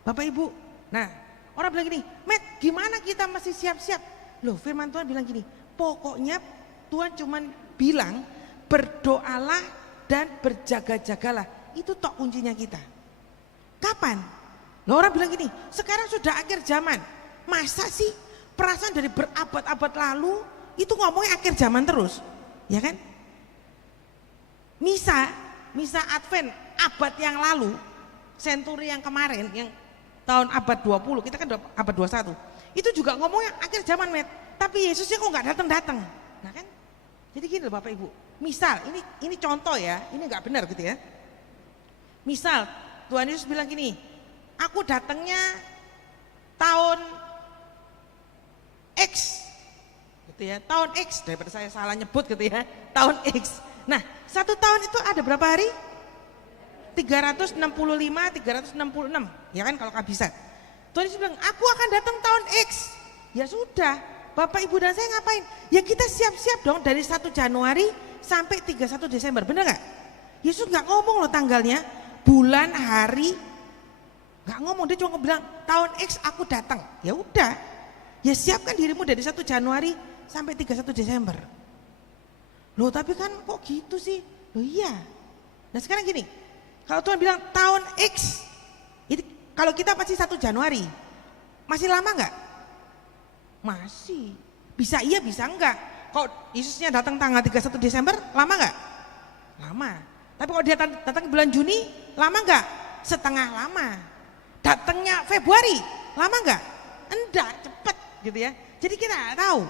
Bapak Ibu, nah orang bilang gini, Matt gimana kita masih siap-siap? Loh firman Tuhan bilang gini, pokoknya Tuhan cuman bilang berdoalah dan berjaga-jagalah. Itu tok kuncinya kita. Kapan? Loh orang bilang gini, sekarang sudah akhir zaman. Masa sih perasaan dari berabad-abad lalu itu ngomongnya akhir zaman terus? Ya kan? Misa Advent abad yang lalu, senturi yang kemarin, yang tahun abad 20, kita kan abad 21. Itu juga ngomongnya akhir zaman, Met. Tapi Yesusnya kok nggak datang-datang. Nah kan? Jadi gini loh Bapak Ibu. Misal, ini contoh ya, ini nggak benar gitu ya. Misal, Tuhan Yesus bilang gini, aku datangnya tahun X, gitu ya, tahun X, daripada saya salah nyebut gitu ya, tahun X. Nah, satu tahun itu ada berapa hari? 365, 366, ya kan kalau kehabisan. Tuhan Yesus bilang, aku akan datang tahun X. Ya sudah, Bapak Ibu dan saya ngapain? Ya kita siap-siap dong dari 1 Januari sampai 31 Desember, bener gak? Yesus gak ngomong loh tanggalnya, bulan, hari, gak ngomong, dia cuma bilang tahun X aku datang. Ya udah, ya siapkan dirimu dari 1 Januari sampai 31 Desember. Loh tapi kan kok gitu sih? Loh iya. Nah sekarang gini, kalau Tuhan bilang tahun X, itu kalau kita pasti 1 Januari, masih lama nggak? Masih. Bisa iya, bisa enggak. Kalau Yesusnya datang tanggal 31 Desember, lama nggak? Lama. Tapi kalau dia datang bulan Juni, lama nggak? Setengah lama. Datangnya Februari, lama nggak? Enggak, cepet gitu ya. Jadi kita nggak tahu.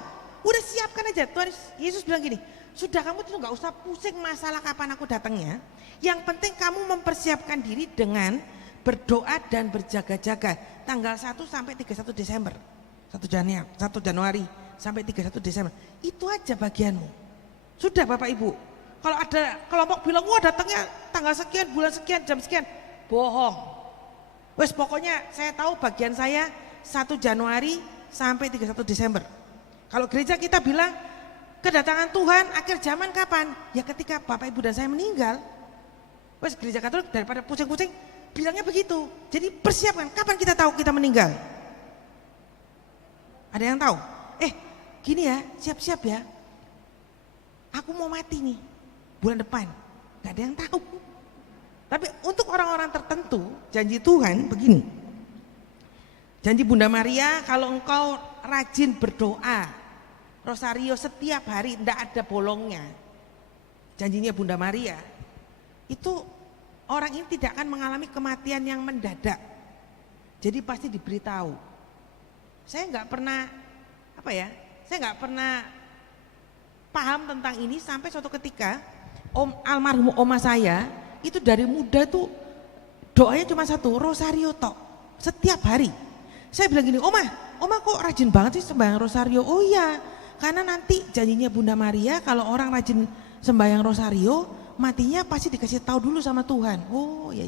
Udah siapkan aja. Tuhan Yesus bilang gini, sudah kamu tuh nggak usah pusing masalah kapan aku datangnya. Yang penting kamu mempersiapkan diri dengan berdoa dan berjaga-jaga tanggal 1 sampai 31 Desember. 1 Januari sampai 31 Desember. Itu aja bagianmu. Sudah Bapak Ibu. Kalau ada kelompok bilang, wah datangnya tanggal sekian, bulan sekian, jam sekian. Bohong. Wes pokoknya saya tahu bagian saya 1 Januari sampai 31 Desember. Kalau gereja kita bilang kedatangan Tuhan akhir zaman kapan? Ya ketika Bapak Ibu dan saya meninggal. Wes gereja Katolik daripada pusing-pusing bilangnya begitu. Jadi persiapkan, kapan kita tahu kita meninggal? Ada yang tahu? Gini ya, siap-siap ya. Aku mau mati nih bulan depan. Gak ada yang tahu. Tapi untuk orang-orang tertentu, janji Tuhan begini. Janji Bunda Maria, kalau engkau rajin berdoa, rosario setiap hari, tidak ada bolongnya. Janjinya Bunda Maria, itu orang ini tidak akan mengalami kematian yang mendadak. Jadi pasti diberitahu. Saya nggak pernah, saya nggak pernah paham tentang ini sampai suatu ketika almarhum oma saya itu dari muda tuh doanya cuma satu, rosario tok, setiap hari. Saya bilang gini, Oma kok rajin banget sih sembahyang rosario? Oh iya, karena nanti janjinya Bunda Maria kalau orang rajin sembahyang rosario, matinya pasti dikasih tahu dulu sama Tuhan. Oh iya.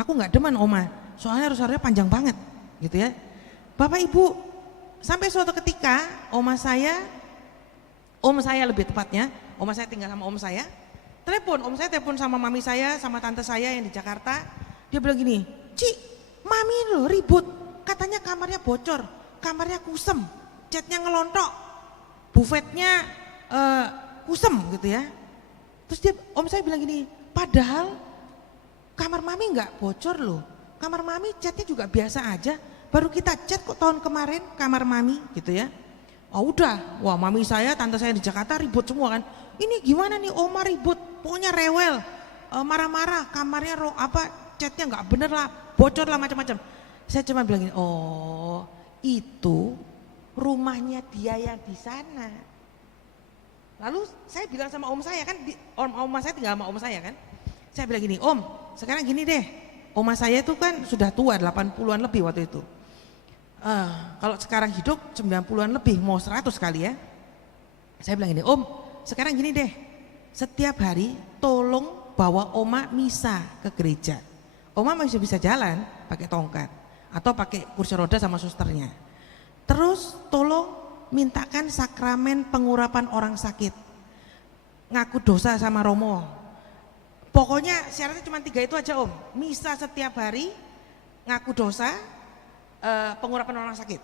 Aku nggak demen Oma, soalnya rosario panjang banget, gitu ya. Bapak Ibu, sampai suatu ketika om saya lebih tepatnya, om saya tinggal sama om saya telepon sama mami saya, sama tante saya yang di Jakarta. Dia bilang gini, Ci, mami lo ribut. Katanya kamarnya bocor, kamarnya kusem, catnya ngelontok, bufetnya kusem gitu ya. Terus om saya bilang gini, padahal kamar mami nggak bocor loh, kamar mami catnya juga biasa aja, baru kita cat kok tahun kemarin kamar mami gitu ya. Oh udah, wah mami saya, tante saya di Jakarta ribut semua kan. Ini gimana nih oma ribut, pokoknya rewel, marah-marah, kamarnya catnya nggak bener lah, bocor lah macam-macam. Saya cuma bilang gini, oh itu rumahnya dia yang di sana. Lalu saya bilang sama om saya kan, om saya tinggal sama om saya kan. Saya bilang gini, om sekarang gini deh, oma saya itu kan sudah tua 80-an lebih waktu itu. Kalau sekarang hidup 90-an lebih, mau 100 kali ya. Saya bilang gini, om sekarang gini deh, setiap hari tolong bawa oma misa ke gereja. Oma masih bisa jalan pakai tongkat atau pakai kursi roda sama susternya. Terus tolong mintakan sakramen pengurapan orang sakit, ngaku dosa sama Romo. Pokoknya syaratnya cuma 3 itu aja om, misa setiap hari, ngaku dosa, pengurapan orang sakit.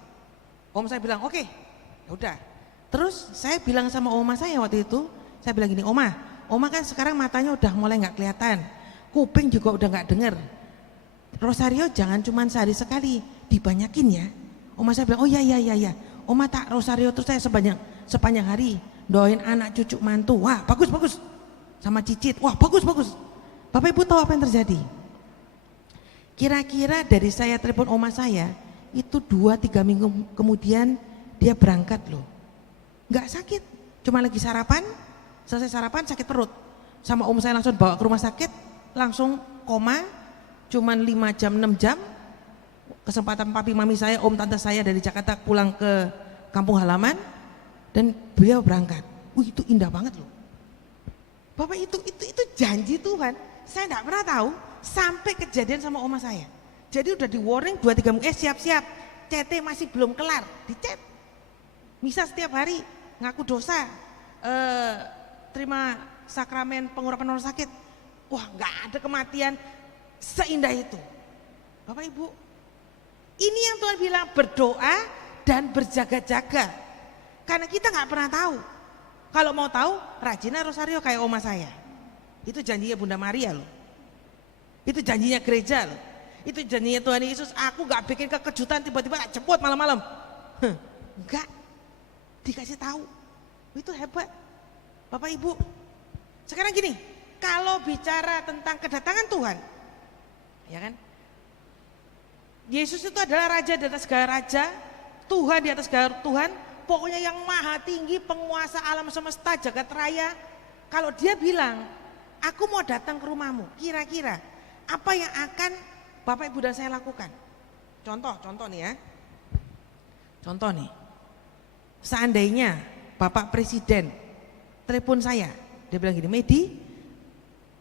Om saya bilang oke, udah. Terus saya bilang sama oma saya waktu itu, saya bilang gini, oma kan sekarang matanya udah mulai nggak kelihatan, kuping juga udah nggak dengar. Rosario jangan cuma sehari sekali, dibanyakin ya. Oma saya bilang, oh iya. Oma tak rosario terus saya sepanjang hari, doain anak cucu mantu. Wah bagus. Sama cicit, wah bagus. Bapak Ibu tahu apa yang terjadi? Kira-kira dari saya telepon oma saya, itu 2-3 minggu kemudian dia berangkat loh. Nggak sakit, cuma lagi sarapan, selesai sarapan sakit perut. Sama om saya langsung bawa ke rumah sakit, langsung koma. Cuman 5 jam 6 jam, kesempatan papi mami saya, om tante saya dari Jakarta pulang ke kampung halaman dan beliau berangkat. Itu indah banget loh. Bapak itu janji Tuhan. Saya enggak pernah tahu sampai kejadian sama oma saya. Jadi udah di warning 2-3 minggu, siap-siap, CT masih belum kelar, dicet. Misa setiap hari, ngaku dosa, terima sakramen pengurapan orang sakit. Wah nggak ada kematian seindah itu. Bapak Ibu, ini yang Tuhan bilang berdoa dan berjaga-jaga. Karena kita nggak pernah tahu. Kalau mau tahu, rajinlah rosario kayak oma saya. Itu janjinya Bunda Maria loh. Itu janjinya gereja loh. Itu janjinya Tuhan Yesus. Aku nggak bikin kekejutan tiba-tiba jemput malam-malam. Enggak, dikasih tahu. Itu hebat. Bapak Ibu, sekarang gini, kalau bicara tentang kedatangan Tuhan, ya kan? Yesus itu adalah raja di atas segala raja, Tuhan di atas segala Tuhan, pokoknya yang maha tinggi, penguasa alam semesta, jagat raya. Kalau dia bilang, aku mau datang ke rumahmu, kira-kira apa yang akan Bapak Ibu dan saya lakukan? Contoh nih ya. Contoh nih. Seandainya Bapak Presiden telepon saya, dia bilang gini, Medi,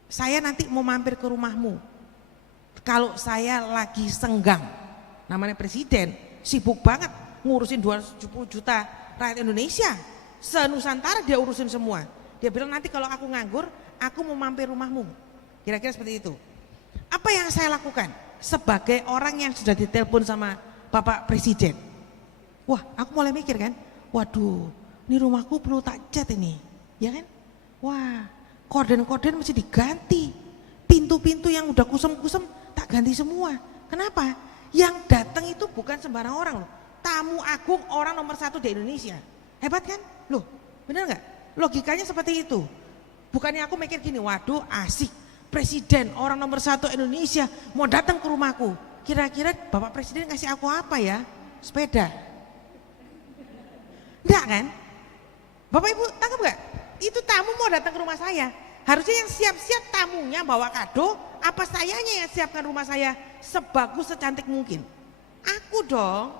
saya nanti mau mampir ke rumahmu. Kalau saya lagi senggang, namanya presiden, sibuk banget ngurusin 270 juta rakyat Indonesia. Se-Nusantara dia urusin semua. Dia bilang nanti kalau aku nganggur, aku mau mampir rumahmu. Kira-kira seperti itu. Apa yang saya lakukan sebagai orang yang sudah ditelepon sama Bapak Presiden? Wah, aku mulai mikir kan, waduh, ini rumahku perlu tak cat ini, ya kan? Wah, korden-korden mesti diganti. Pintu-pintu yang udah kusem-kusem tak ganti semua. Kenapa? Yang datang itu bukan sembarang orang loh. Tamu agung orang nomor 1 di Indonesia. Hebat kan? Loh, bener nggak? Logikanya seperti itu. Bukannya aku mikir gini, waduh asik, presiden orang nomor 1 Indonesia mau datang ke rumahku. Kira-kira Bapak Presiden ngasih aku apa ya? Sepeda. Enggak kan? Bapak Ibu tangkap nggak? Itu tamu mau datang ke rumah saya. Harusnya yang siap-siap tamunya bawa kado, apa sayanya yang siapkan rumah saya sebagus secantik mungkin? Aku dong,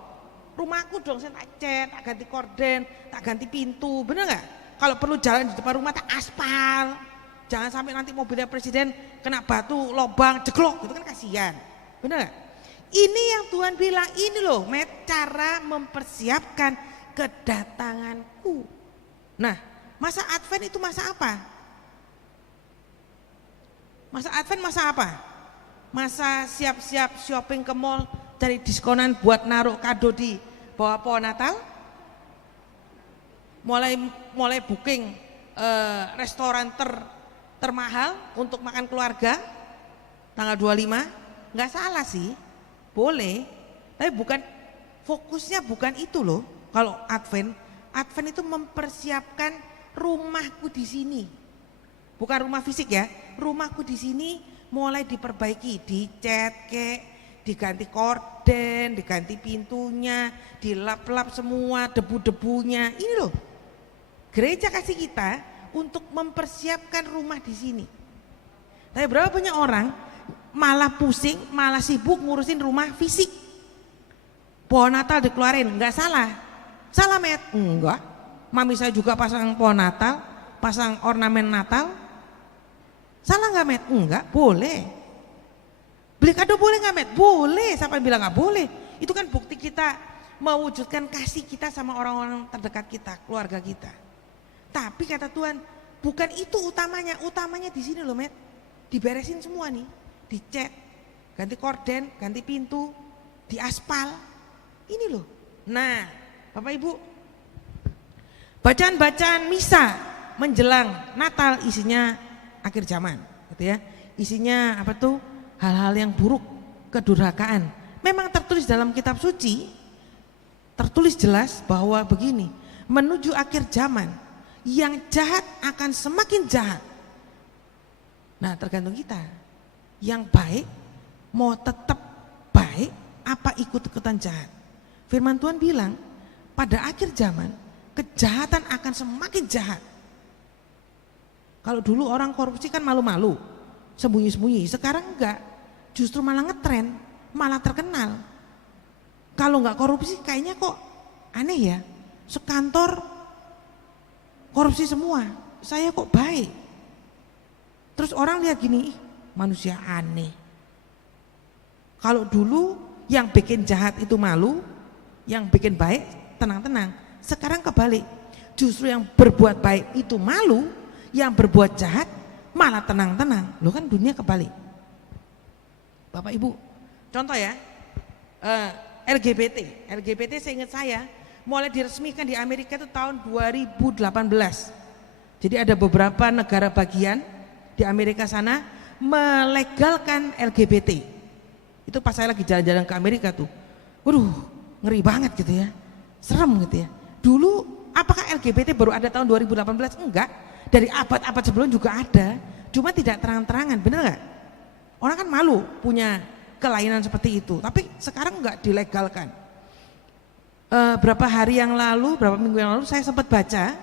rumahku dong saya tak cat, tak ganti korden, tak ganti pintu, bener nggak? Kalau perlu jalan di depan rumah tak aspal, jangan sampai nanti mobilnya presiden kena batu, lobang, jeglok, gitu kan kasihan, bener nggak? Ini yang Tuhan bilang, ini loh cara mempersiapkan kedatanganku. Nah, masa Advent itu masa apa? Masa Advent masa apa? Masa siap-siap shopping ke mall, cari diskonan buat naruh kado di bawah pohon Natal? Mulai booking restoran termahal untuk makan keluarga tanggal 25? Nggak salah sih, boleh. Tapi bukan, fokusnya bukan itu loh. Kalau Advent itu mempersiapkan rumahku di sini. Bukan rumah fisik ya, rumahku di sini mulai diperbaiki, dicat diganti korden, diganti pintunya, dilap-lap semua debu-debunya. Ini loh, gereja kasih kita untuk mempersiapkan rumah di sini. Tapi berapa banyak orang malah pusing, malah sibuk ngurusin rumah fisik. Pohon Natal dikeluarin, nggak salah. Salah Met? Enggak. Mami saya juga pasang pohon Natal, pasang ornamen Natal. Salah nggak Met? Enggak, boleh. Beli kado boleh nggak Met? Boleh. Siapa yang bilang nggak boleh? Itu kan bukti kita mewujudkan kasih kita sama orang-orang terdekat kita, keluarga kita. Tapi kata Tuhan, bukan itu utamanya. Utamanya di sini loh Met. Diberesin semua nih, dicat, ganti korden, ganti pintu, diaspal. Ini loh. Nah, Bapak Ibu, bacaan-bacaan misa menjelang Natal isinya akhir zaman, gitu ya. Isinya apa tuh? Hal-hal yang buruk, kedurhakaan. Memang tertulis dalam kitab suci, tertulis jelas bahwa begini, menuju akhir zaman, yang jahat akan semakin jahat. Nah, tergantung kita. Yang baik mau tetap baik apa ikut-ikutan jahat. Firman Tuhan bilang, pada akhir zaman kejahatan akan semakin jahat. Kalau dulu orang korupsi kan malu-malu, sembunyi-sembunyi. Sekarang enggak, justru malah ngetren, malah terkenal. Kalau enggak korupsi kayaknya kok aneh ya. Sekantor korupsi semua, saya kok baik. Terus orang lihat gini, ih, manusia aneh. Kalau dulu yang bikin jahat itu malu, yang bikin baik tenang-tenang. Sekarang kebalik, justru yang berbuat baik itu malu, yang berbuat jahat malah tenang-tenang. Loh kan dunia kebalik. Bapak Ibu, contoh ya, LGBT seingat saya mulai diresmikan di Amerika itu tahun 2018. Jadi ada beberapa negara bagian di Amerika sana melegalkan LGBT. Itu pas saya lagi jalan-jalan ke Amerika tuh, waduh ngeri banget gitu ya, serem gitu ya. Dulu apakah LGBT baru ada tahun 2018? Enggak, dari abad-abad sebelum juga ada, cuma tidak terang-terangan, bener nggak? Orang kan malu punya kelainan seperti itu, tapi sekarang enggak dilegalkan. Berapa hari yang lalu, berapa minggu yang lalu saya sempat baca,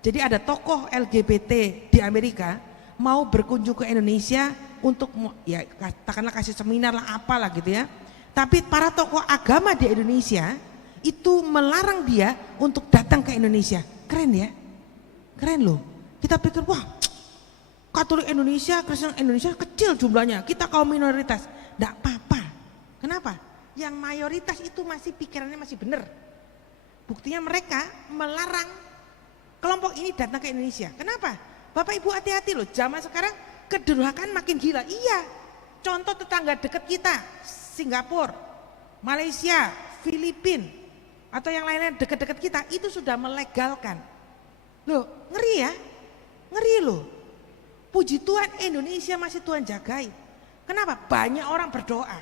jadi ada tokoh LGBT di Amerika mau berkunjung ke Indonesia untuk ya katakanlah kasih seminar lah apalah gitu ya. Tapi para tokoh agama di Indonesia itu melarang dia untuk datang ke Indonesia. Keren ya, keren loh. Kita pikir wah Katolik Indonesia, Kristen Indonesia kecil jumlahnya, kita kaum minoritas. Enggak apa-apa. Kenapa? yang mayoritas itu masih pikirannya masih benar. Buktinya mereka melarang kelompok ini datang ke Indonesia. Kenapa? Bapak Ibu hati-hati loh, zaman sekarang kedurhakaan makin gila. Iya, contoh tetangga dekat kita, Singapura, Malaysia, Filipina, atau yang lainnya dekat-dekat kita, itu sudah melegalkan. Loh, ngeri ya, ngeri loh. Puji Tuhan Indonesia masih Tuhan jagai. Kenapa? Banyak orang berdoa.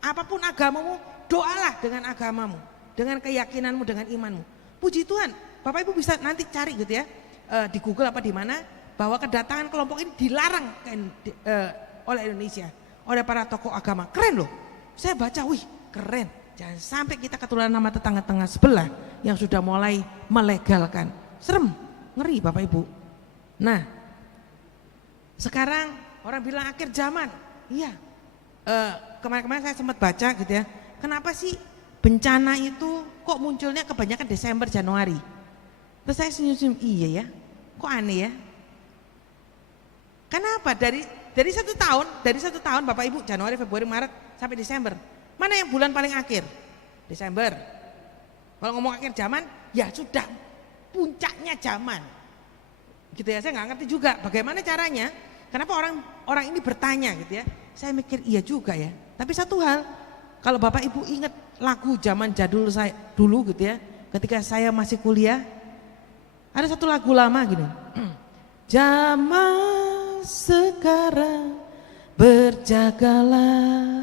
Apapun agamamu, doalah dengan agamamu, dengan keyakinanmu, dengan imanmu. Puji Tuhan, Bapak Ibu bisa nanti cari gitu ya, di Google apa di mana, bahwa kedatangan kelompok ini dilarang oleh Indonesia, oleh para tokoh agama. Keren loh, saya baca, wih keren. Jangan sampai kita ketularan nama tetangga-tetangga sebelah yang sudah mulai melegalkan. Serem, ngeri Bapak Ibu. Nah, sekarang orang bilang akhir zaman. Iya, kemarin-kemarin saya sempat baca gitu ya, kenapa sih bencana itu kok munculnya kebanyakan Desember, Januari. Terus saya senyum-senyum, iya ya, kok aneh ya. Kenapa? Dari satu tahun Bapak Ibu, Januari, Februari, Maret sampai Desember, mana yang bulan paling akhir? Desember. Kalau ngomong akhir zaman, ya sudah puncaknya zaman. Gitu ya, saya nggak ngerti juga bagaimana caranya. Kenapa orang ini bertanya gitu ya. Saya mikir iya juga ya. Tapi satu hal, kalau Bapak Ibu ingat lagu zaman jadul saya dulu gitu ya, ketika saya masih kuliah, ada satu lagu lama gini. Zaman sekarang berjagalah,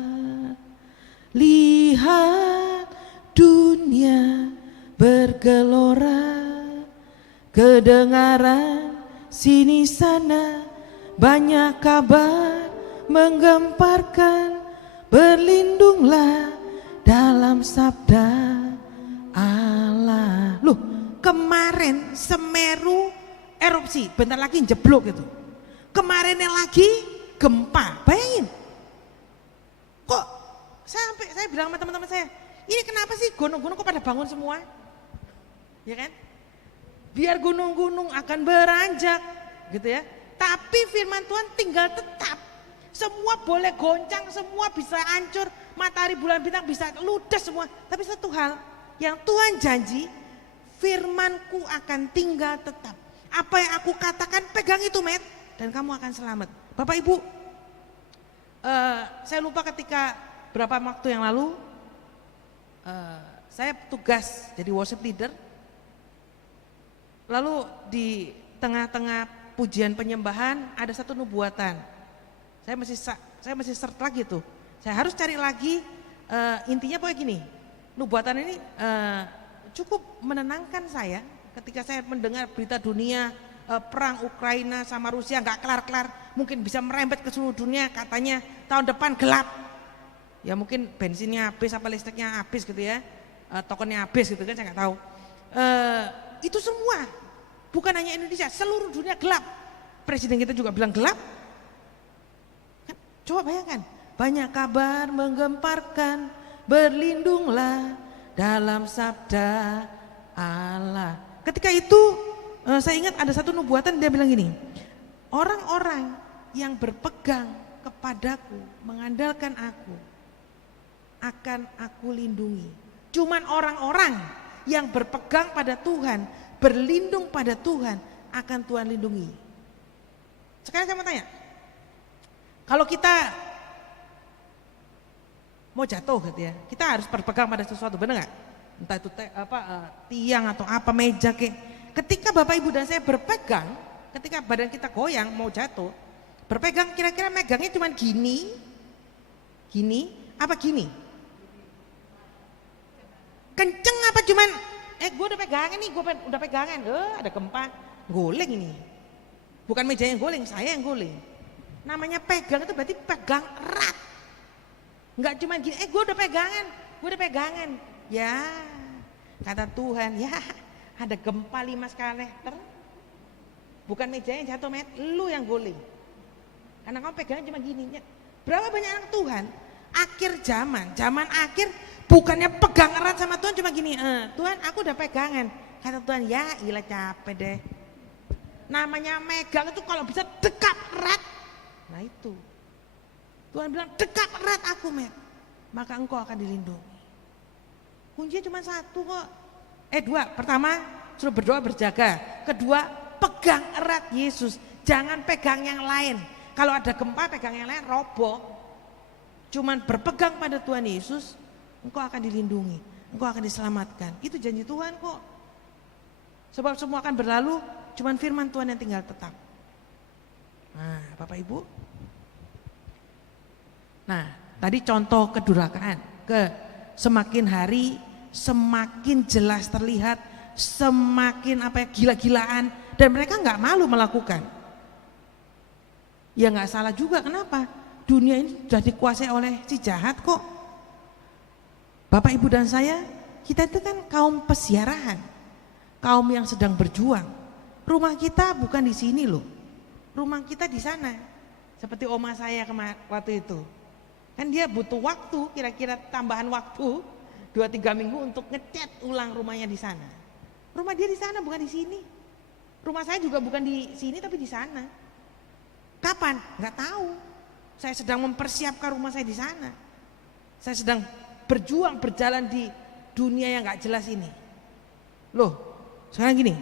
lihat dunia bergelora, kedengaran sini sana banyak kabar menggemparkan, berlindunglah dalam sabda Allah. Loh, kemarin Semeru erupsi, bentar lagi jeblok gitu. Kemarinnya lagi gempa, bayangin. Kok saya bilang sama teman-teman saya, ini kenapa sih gunung-gunung kok pada bangun semua? Ya kan? Biar gunung-gunung akan beranjak gitu ya. Tapi firman Tuhan tinggal tetap. Semua boleh goncang, semua bisa hancur, matahari bulan bintang bisa ludes semua. Tapi satu hal yang Tuhan janji, firmanku akan tinggal tetap. Apa yang aku katakan pegang itu Matt, dan kamu akan selamat. Bapak Ibu, saya lupa ketika berapa waktu yang lalu saya tugas jadi worship leader. Lalu di tengah-tengah pujian penyembahan ada satu nubuatan. Saya masih search lagi tuh. Saya harus cari lagi, intinya pokoknya gini. Nubuatan ini cukup menenangkan saya ketika saya mendengar berita dunia perang Ukraina sama Rusia nggak kelar-kelar, mungkin bisa merembet ke seluruh dunia, katanya tahun depan gelap. Ya mungkin bensinnya habis apa listriknya habis gitu ya. Tokennya habis gitu kan, saya nggak tahu. Itu semua, bukan hanya Indonesia, seluruh dunia gelap. Presiden kita juga bilang gelap. Kan, coba bayangkan, banyak kabar menggemparkan, berlindunglah dalam sabda Allah. Ketika itu saya ingat ada satu nubuatan, dia bilang gini, orang-orang yang berpegang kepadaku, mengandalkan aku, akan aku lindungi. Cuman orang-orang yang berpegang pada Tuhan, berlindung pada Tuhan, akan Tuhan lindungi. Sekarang saya mau tanya, kalau kita mau jatuh gitu ya, kita harus berpegang pada sesuatu, benar nggak? Entah itu tiang atau apa, meja kek. Ketika Bapak Ibu dan saya berpegang, ketika badan kita goyang mau jatuh, berpegang kira-kira megangnya cuma gini, apa gini? Kenceng apa cuman gue udah pegangan nih, gue udah pegangan, ada gempa, goleng ini. Bukan meja yang goleng, saya yang goleng. Namanya pegang itu berarti pegang erat. Enggak cuma gini, gue udah pegangan. Ya, kata Tuhan, ya ada gempa 5 skala Richter. Bukan meja yang jatuh, lu yang goleng. Karena kamu pegangan cuma gini. Berapa banyak anak Tuhan akhir zaman akhir, bukannya pegang erat sama Tuhan cuma gini, Tuhan aku udah pegangan. Kata Tuhan, ya ilah capek deh. Namanya megang itu kalau bisa dekat erat. Nah itu Tuhan bilang dekat erat aku, maka engkau akan dilindungi. Kuncinya cuma satu kok. Dua. Pertama, suruh berdoa berjaga. Kedua, pegang erat Yesus. Jangan pegang yang lain. Kalau ada gempa pegang yang lain roboh. Cuman berpegang pada Tuhan Yesus, engkau akan dilindungi, engkau akan diselamatkan. Itu janji Tuhan kok. Sebab semua akan berlalu, cuman firman Tuhan yang tinggal tetap. Nah, Bapak Ibu. Nah, tadi contoh kedurhakaan. Semakin hari semakin jelas terlihat, semakin gila-gilaan, dan mereka nggak malu melakukan. Ya nggak salah juga, kenapa? Dunia ini sudah dikuasai oleh si jahat kok. Bapak Ibu dan saya, kita itu kan kaum pesiarahan, kaum yang sedang berjuang. Rumah kita bukan di sini loh, rumah kita di sana. Seperti oma saya waktu itu, kan dia butuh waktu, kira-kira tambahan waktu 2-3 minggu untuk ngecat ulang rumahnya di sana. Rumah dia di sana bukan di sini. Rumah saya juga bukan di sini tapi di sana. Kapan? Nggak tahu. Saya sedang mempersiapkan rumah saya di sana. Saya sedang berjuang berjalan di dunia yang nggak jelas ini. Loh, sekarang gini.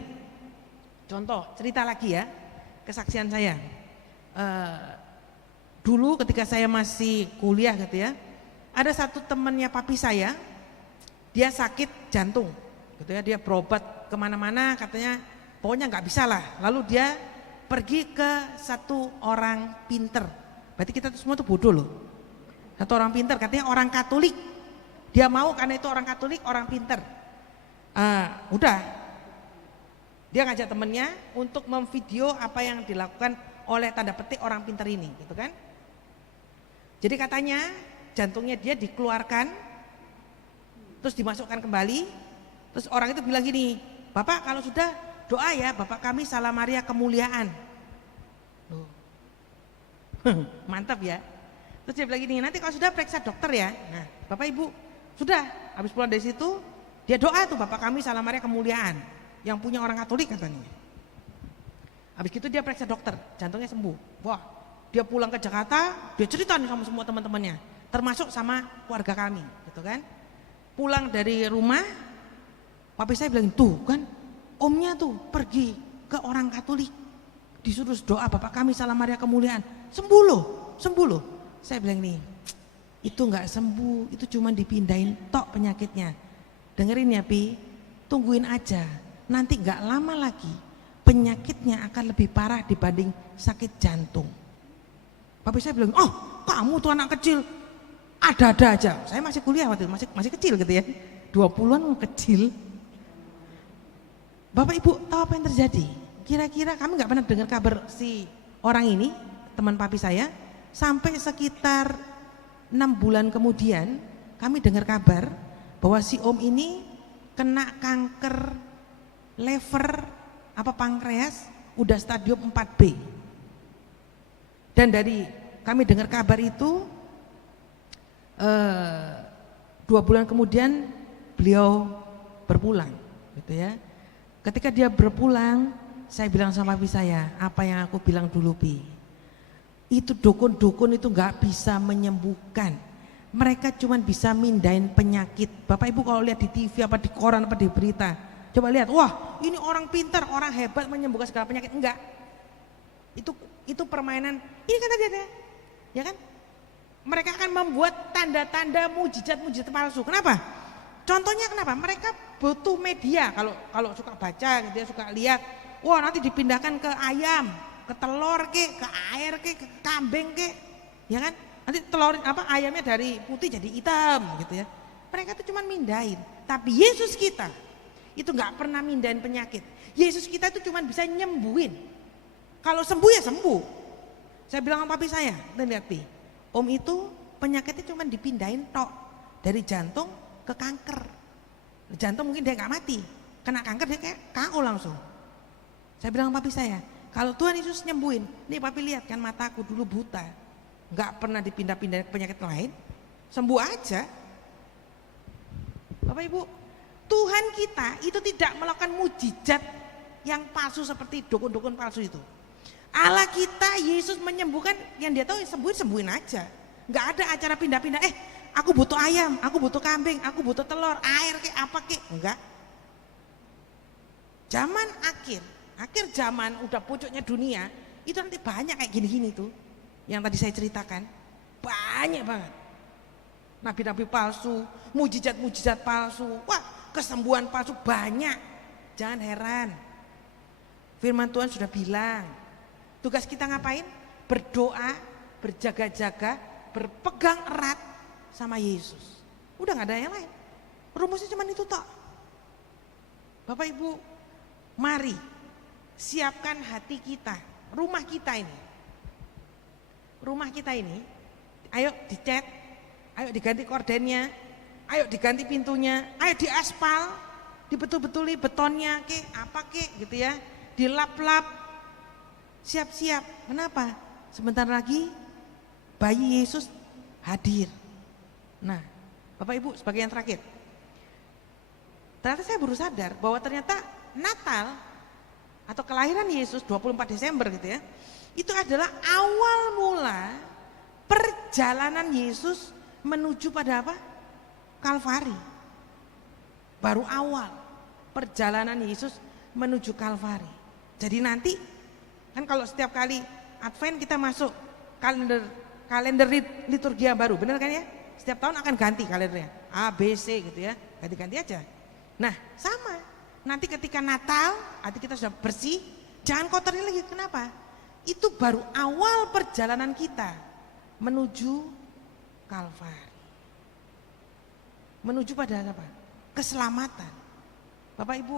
Contoh, cerita lagi ya, kesaksian saya. Dulu ketika saya masih kuliah gitu ya, ada satu temannya papi saya. Dia sakit jantung, gitu ya. Dia berobat kemana-mana, katanya pokoknya nggak bisa lah. Lalu dia pergi ke satu orang pinter. Berarti kita semua tuh bodoh loh. Satu orang pinter, katanya orang Katolik. Dia mau karena itu orang Katolik, orang pinter. Udah, dia ngajak temennya untuk memvideo apa yang dilakukan oleh tanda petik orang pinter ini, gitu kan? Jadi katanya jantungnya dia dikeluarkan. Terus dimasukkan kembali, terus orang itu bilang gini, Bapak kalau sudah doa ya, Bapak kami Salam Maria kemuliaan. Loh. Mantap ya. Terus dia bilang gini, nanti kalau sudah periksa dokter ya. Nah, Bapak Ibu sudah, habis pulang dari situ dia doa tuh, Bapak kami Salam Maria kemuliaan, yang punya orang Katolik katanya. Habis itu dia periksa dokter, jantungnya sembuh. Wah, dia pulang ke Jakarta, dia cerita nih sama semua teman-temannya, termasuk sama keluarga kami, gitu kan. Pulang dari rumah, papi saya bilang, tuh kan omnya tuh pergi ke orang Katolik, disuruh doa Bapak kami Salam Maria kemuliaan, sembuh loh. Saya bilang nih, itu nggak sembuh, itu cuma dipindahin tok penyakitnya. Dengerin ya Pi, tungguin aja, nanti nggak lama lagi penyakitnya akan lebih parah dibanding sakit jantung. Papi saya bilang, oh kamu tuh anak kecil, ada-ada aja. Saya masih kuliah waktu itu, masih kecil gitu ya, 20-an kecil. Bapak Ibu tahu apa yang terjadi? Kira-kira kami nggak pernah dengar kabar si orang ini, teman papi saya, sampai sekitar 6 bulan kemudian kami dengar kabar bahwa si om ini kena kanker lever pankreas, udah stadium 4B. Dan dari kami dengar kabar itu 2 bulan kemudian beliau berpulang, gitu ya. Ketika dia berpulang, saya bilang sama papi saya, apa yang aku bilang dulu Pi, itu dukun-dukun itu nggak bisa menyembuhkan, mereka cuma bisa mindahin penyakit. Bapak Ibu kalau lihat di TV apa di koran apa di berita, coba lihat, wah ini orang pintar, orang hebat menyembuhkan segala penyakit. Enggak, itu permainan. Ini kata dia, ya kan? Mereka akan membuat tanda-tanda mujizat-mujizat palsu. Kenapa? Contohnya kenapa? Mereka butuh media. Kalau suka baca, dia suka lihat, wah nanti dipindahkan ke ayam, ke telur ke air ke kambing ya kan? Nanti telur ayamnya dari putih jadi hitam gitu ya. Mereka itu cuma mindahin. Tapi Yesus kita itu nggak pernah mindahin penyakit. Yesus kita itu cuma bisa nyembuhin. Kalau sembuh ya sembuh. Saya bilang sama papi saya, dan lihat Pi, om itu penyakitnya cuma dipindahin tok, dari jantung ke kanker. Jantung mungkin dia nggak mati, kena kanker dia kayak KO langsung. Saya bilang sama papi saya, kalau Tuhan Yesus nyembuhin, nih papi lihat kan mataku dulu buta, nggak pernah dipindah-pindah penyakit lain, sembuh aja. Bapak Ibu, Tuhan kita itu tidak melakukan mujizat yang palsu seperti dukun-dukun palsu itu. Allah kita, Yesus menyembuhkan, yang dia tahu sembuhin aja. Nggak ada acara pindah-pindah, aku butuh ayam, aku butuh kambing, aku butuh telur, air kayak apa kayak. Enggak. Zaman akhir zaman udah pucuknya dunia, itu nanti banyak kayak gini-gini tuh. Yang tadi saya ceritakan, banyak banget. Nabi-nabi palsu, mujizat-mujizat palsu, wah kesembuhan palsu banyak. Jangan heran. Firman Tuhan sudah bilang, tugas kita ngapain? Berdoa, berjaga-jaga, berpegang erat sama Yesus. Udah gak ada yang lain. Rumusnya cuma itu tok. Bapak Ibu, mari siapkan hati kita, rumah kita ini. Rumah kita ini, ayo dicat, ayo diganti kordennya, ayo diganti pintunya, ayo diaspal, dibetul-betuli betonnya ke apa ke gitu ya, dilap-lap, siap-siap. Kenapa? Sebentar lagi bayi Yesus hadir. Nah, Bapak Ibu, sebagai yang terakhir, ternyata saya baru sadar bahwa ternyata Natal atau kelahiran Yesus 24 Desember gitu ya, itu adalah awal mula perjalanan Yesus menuju pada apa? Kalvari. Baru awal perjalanan Yesus menuju Kalvari. Jadi nanti kan kalau setiap kali Advent kita masuk kalender liturgia baru, benar kan ya? Setiap tahun akan ganti kalendernya, A, B, C gitu ya, ganti-ganti aja. Nah sama, nanti ketika Natal, nanti kita sudah bersih, jangan kotorin lagi. Kenapa? Itu baru awal perjalanan kita menuju Kalvari. Menuju pada apa? Keselamatan. Bapak Ibu,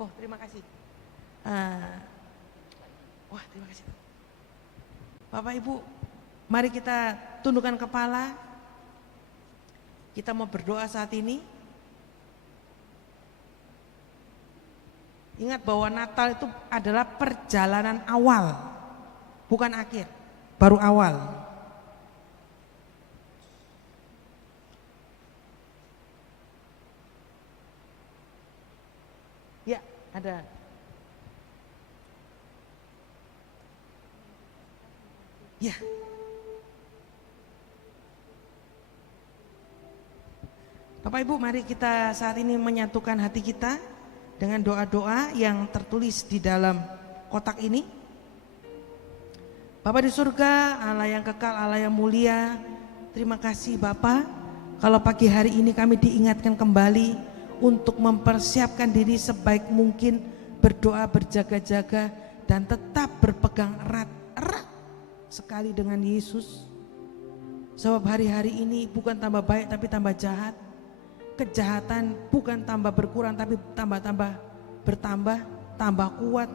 oh terima kasih. Wah terima kasih. Bapak Ibu, mari kita tundukkan kepala. Kita mau berdoa saat ini. Ingat bahwa Natal itu adalah perjalanan awal, bukan akhir, baru awal. Ya, ada. Ya. Bapak Ibu, mari kita saat ini menyatukan hati kita dengan doa-doa yang tertulis di dalam kotak ini. Bapa di surga, Allah yang kekal, Allah yang mulia, terima kasih Bapa, kalau pagi hari ini kami diingatkan kembali untuk mempersiapkan diri sebaik mungkin, berdoa, berjaga-jaga, dan tetap berpegang erat sekali dengan Yesus. Sebab hari-hari ini bukan tambah baik tapi tambah jahat. Kejahatan bukan tambah berkurang tapi bertambah, tambah kuat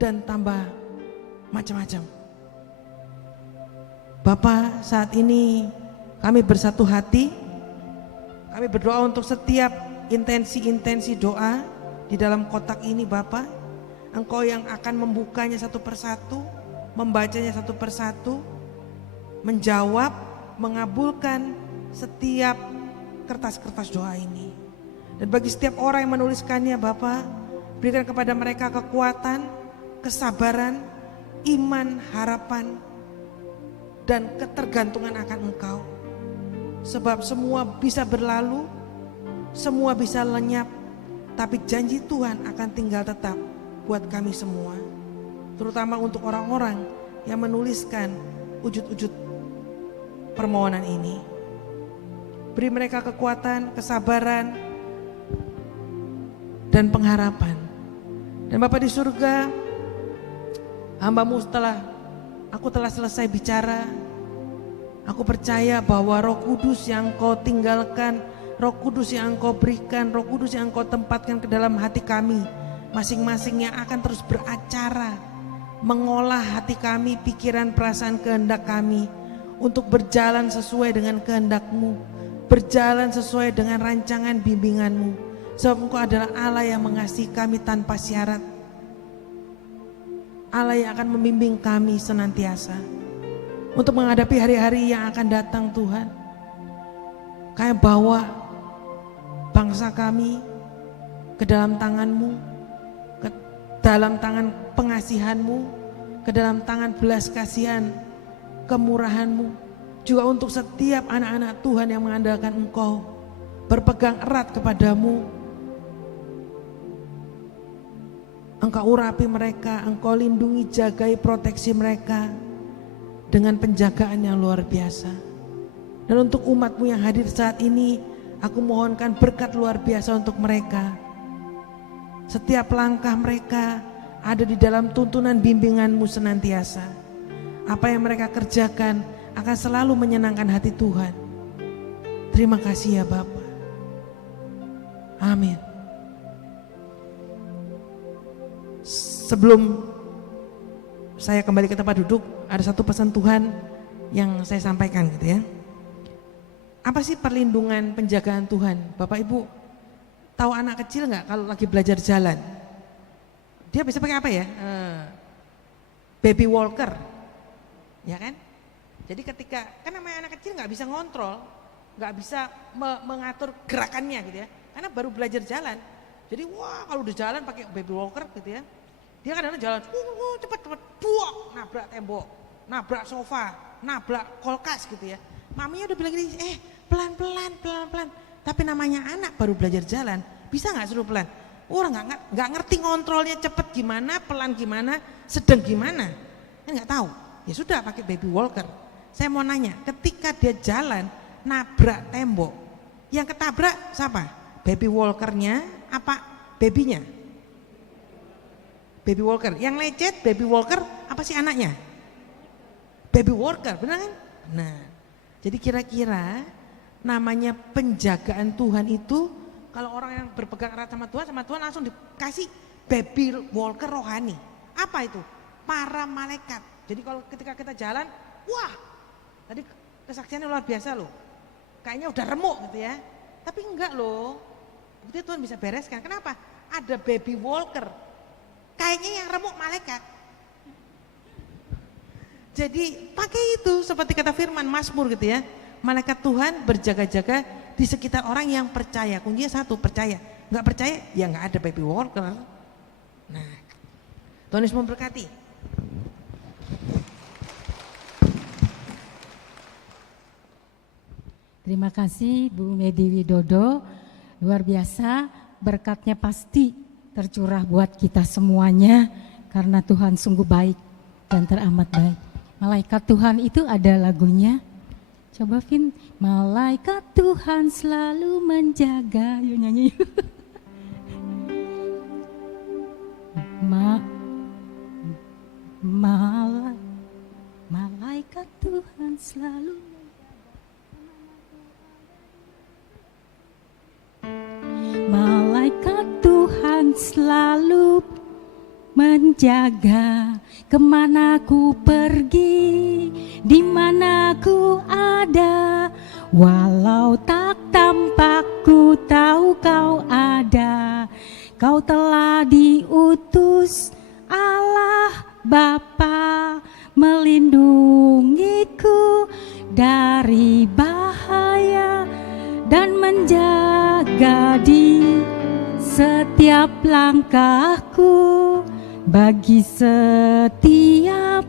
dan tambah macam-macam. Bapa, saat ini kami bersatu hati, kami berdoa untuk setiap intensi-intensi doa di dalam kotak ini Bapa. Engkau yang akan membukanya satu persatu, membacanya satu persatu, menjawab, mengabulkan setiap kertas-kertas doa ini. Dan bagi setiap orang yang menuliskannya Bapa, berikan kepada mereka kekuatan, kesabaran, iman, harapan, dan ketergantungan akan Engkau. Sebab semua bisa berlalu, semua bisa lenyap, tapi janji Tuhan akan tinggal tetap buat kami semua. Terutama untuk orang-orang yang menuliskan wujud-wujud permohonan ini. Beri mereka kekuatan, kesabaran, dan pengharapan. Dan Bapa di surga, hamba-Mu aku telah selesai bicara. Aku percaya bahwa Roh Kudus yang Engkau tinggalkan, Roh Kudus yang Engkau berikan, Roh Kudus yang Engkau tempatkan ke dalam hati kami, masing-masing yang akan terus beracara, mengolah hati kami, pikiran, perasaan, kehendak kami, untuk berjalan sesuai dengan kehendak-Mu, berjalan sesuai dengan rancangan bimbingan-Mu. Sebab Engkau adalah Allah yang mengasihi kami tanpa syarat, Allah yang akan membimbing kami senantiasa untuk menghadapi hari-hari yang akan datang. Tuhan, Kami bawa bangsa kami ke dalam tangan-Mu, ke dalam tangan pengasihan-Mu, ke dalam tangan belas kasihan, kemurahan-Mu. juga untuk setiap anak-anak Tuhan yang mengandalkan Engkau, berpegang erat kepadamu. Engkau urapi mereka, Engkau lindungi, jagai, proteksi mereka dengan penjagaan yang luar biasa. Dan untuk umat-Mu yang hadir saat ini, aku mohonkan berkat luar biasa untuk mereka. Setiap langkah mereka ada di dalam tuntunan bimbingan-Mu senantiasa. Apa yang mereka kerjakan akan selalu menyenangkan hati Tuhan. Terima kasih ya Bapa. Amin. Sebelum saya kembali ke tempat duduk, ada satu pesan Tuhan yang saya sampaikan gitu ya. Apa sih perlindungan penjagaan Tuhan? Bapak Ibu tahu anak kecil nggak kalau lagi belajar jalan? Dia bisa pakai apa ya? Baby walker, ya kan? Jadi ketika, kan namanya anak kecil nggak bisa ngontrol, nggak bisa mengatur gerakannya gitu ya. Karena baru belajar jalan. Jadi wah kalau udah jalan pakai baby walker gitu ya. Dia kadang-kadang jalan, cepet-cepet, buak, nabrak tembok, nabrak sofa, nabrak kulkas gitu ya. Maminya udah bilang gini, pelan-pelan. Tapi namanya anak baru belajar jalan, bisa nggak suruh pelan? Orang nggak ngerti ngontrolnya cepet gimana, pelan gimana, sedang gimana, kan nggak tahu. Ya sudah pakai baby walker. Saya mau nanya, ketika dia jalan nabrak tembok, yang ketabrak siapa? Baby walkernya apa babynya? Baby walker, yang lecet baby walker apa sih anaknya? Baby walker, benar kan? Nah, jadi kira-kira namanya penjagaan Tuhan itu, kalau orang yang berpegang erat sama Tuhan langsung dikasih baby walker rohani. Apa itu? Para malaikat. Jadi kalau ketika kita jalan, wah, tadi kesaksiannya luar biasa loh. Kayaknya udah remuk gitu ya. Tapi enggak loh. Bukti Tuhan bisa bereskan. Kenapa? Ada baby walker. Kayaknya yang remuk malaikat. Jadi pakai itu seperti kata firman Mazmur gitu ya. Malaikat Tuhan berjaga-jaga di sekitar orang yang percaya. Kuncinya satu, percaya. Enggak percaya, ya enggak ada baby walker. Nah, Tuhan Yesus memberkati. Terima kasih Bu Medi Widodo, luar biasa, berkatnya pasti tercurah buat kita semuanya karena Tuhan sungguh baik dan teramat baik. Malaikat Tuhan itu ada lagunya, coba Vin, malaikat Tuhan selalu menjaga, yuk nyanyi yuk. Malaikat Tuhan selalu malaikat Tuhan selalu menjaga kemana ku pergi, di mana ku ada, walau tak tampak ku tahu kau ada. Kau telah diutus Allah Bapa melindungiku dari bahaya dan menjaga di setiap langkahku. Bagi setiap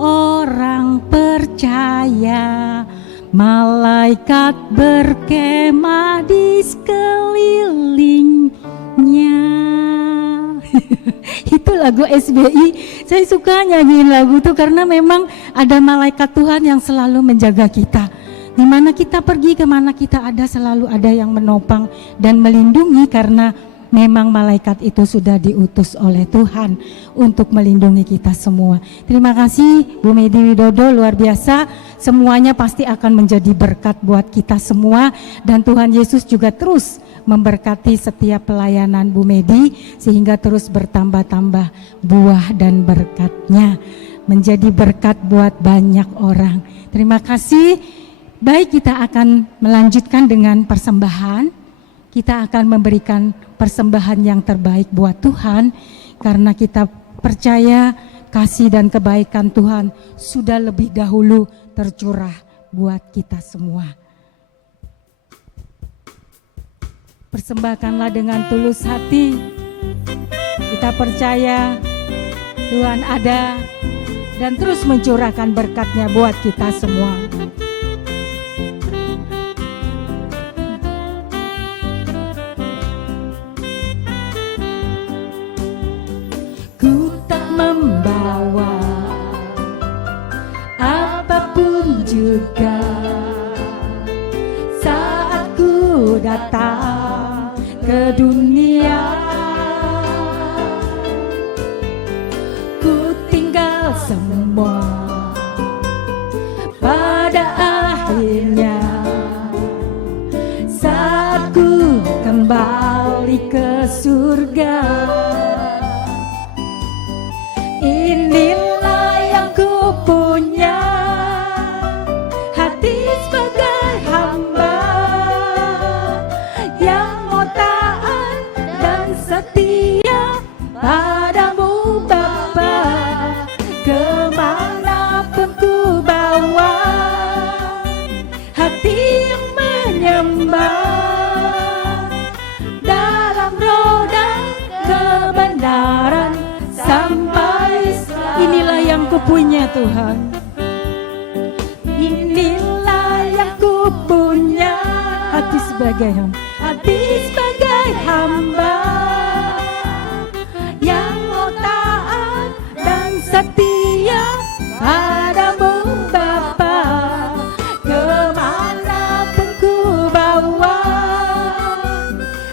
orang percaya, malaikat berkemah di sekelilingnya. Itu lagu SBI. Saya suka nyanyiin lagu itu karena memang ada malaikat Tuhan yang selalu menjaga kita. Di mana kita pergi, kemana kita ada, selalu ada yang menopang dan melindungi karena memang malaikat itu sudah diutus oleh Tuhan untuk melindungi kita semua. Terima kasih Bu Medi Widodo, luar biasa. Semuanya pasti akan menjadi berkat buat kita semua dan Tuhan Yesus juga terus memberkati setiap pelayanan Bu Medi sehingga terus bertambah-tambah buah dan berkatnya, menjadi berkat buat banyak orang. Terima kasih. Baik, kita akan melanjutkan dengan persembahan. Kita akan memberikan persembahan yang terbaik buat Tuhan karena kita percaya kasih dan kebaikan Tuhan sudah lebih dahulu tercurah buat kita semua. Persembahkanlah dengan tulus hati. Kita percaya Tuhan ada dan terus mencurahkan berkatnya buat kita semua. ku tak membawa apapun juga. Saat ku datang ke dunia, ku tinggal semua. Pada akhirnya saat ku kembali ke surga, inilah yang ku punya, hati sebagai hamba yang mau taat dan setia padamu Bapa. Kemanapun ku bawa, hati yang menyembah dalam roh dan kebenaran sampai inilah yang ku punya Tuhan. Inilah yang ku punya, hati sebagai hamba yang mau taat dan setia padamu Bapa. Kemanapun ku bawa,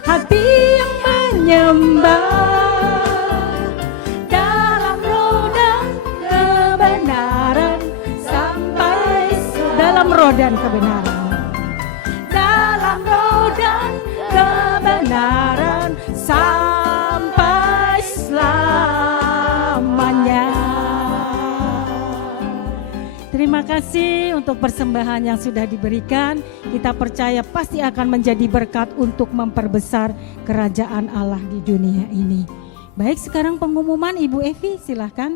hati yang menyembah dalam roh dan kebenaran sampai dalam roh dan kebenaran, dalam roh dan kebenaran sampai selamanya. Terima kasih untuk persembahan yang sudah diberikan. Kita percaya pasti akan menjadi berkat untuk memperbesar kerajaan Allah di dunia ini. Baik, sekarang pengumuman Ibu Evi, silahkan.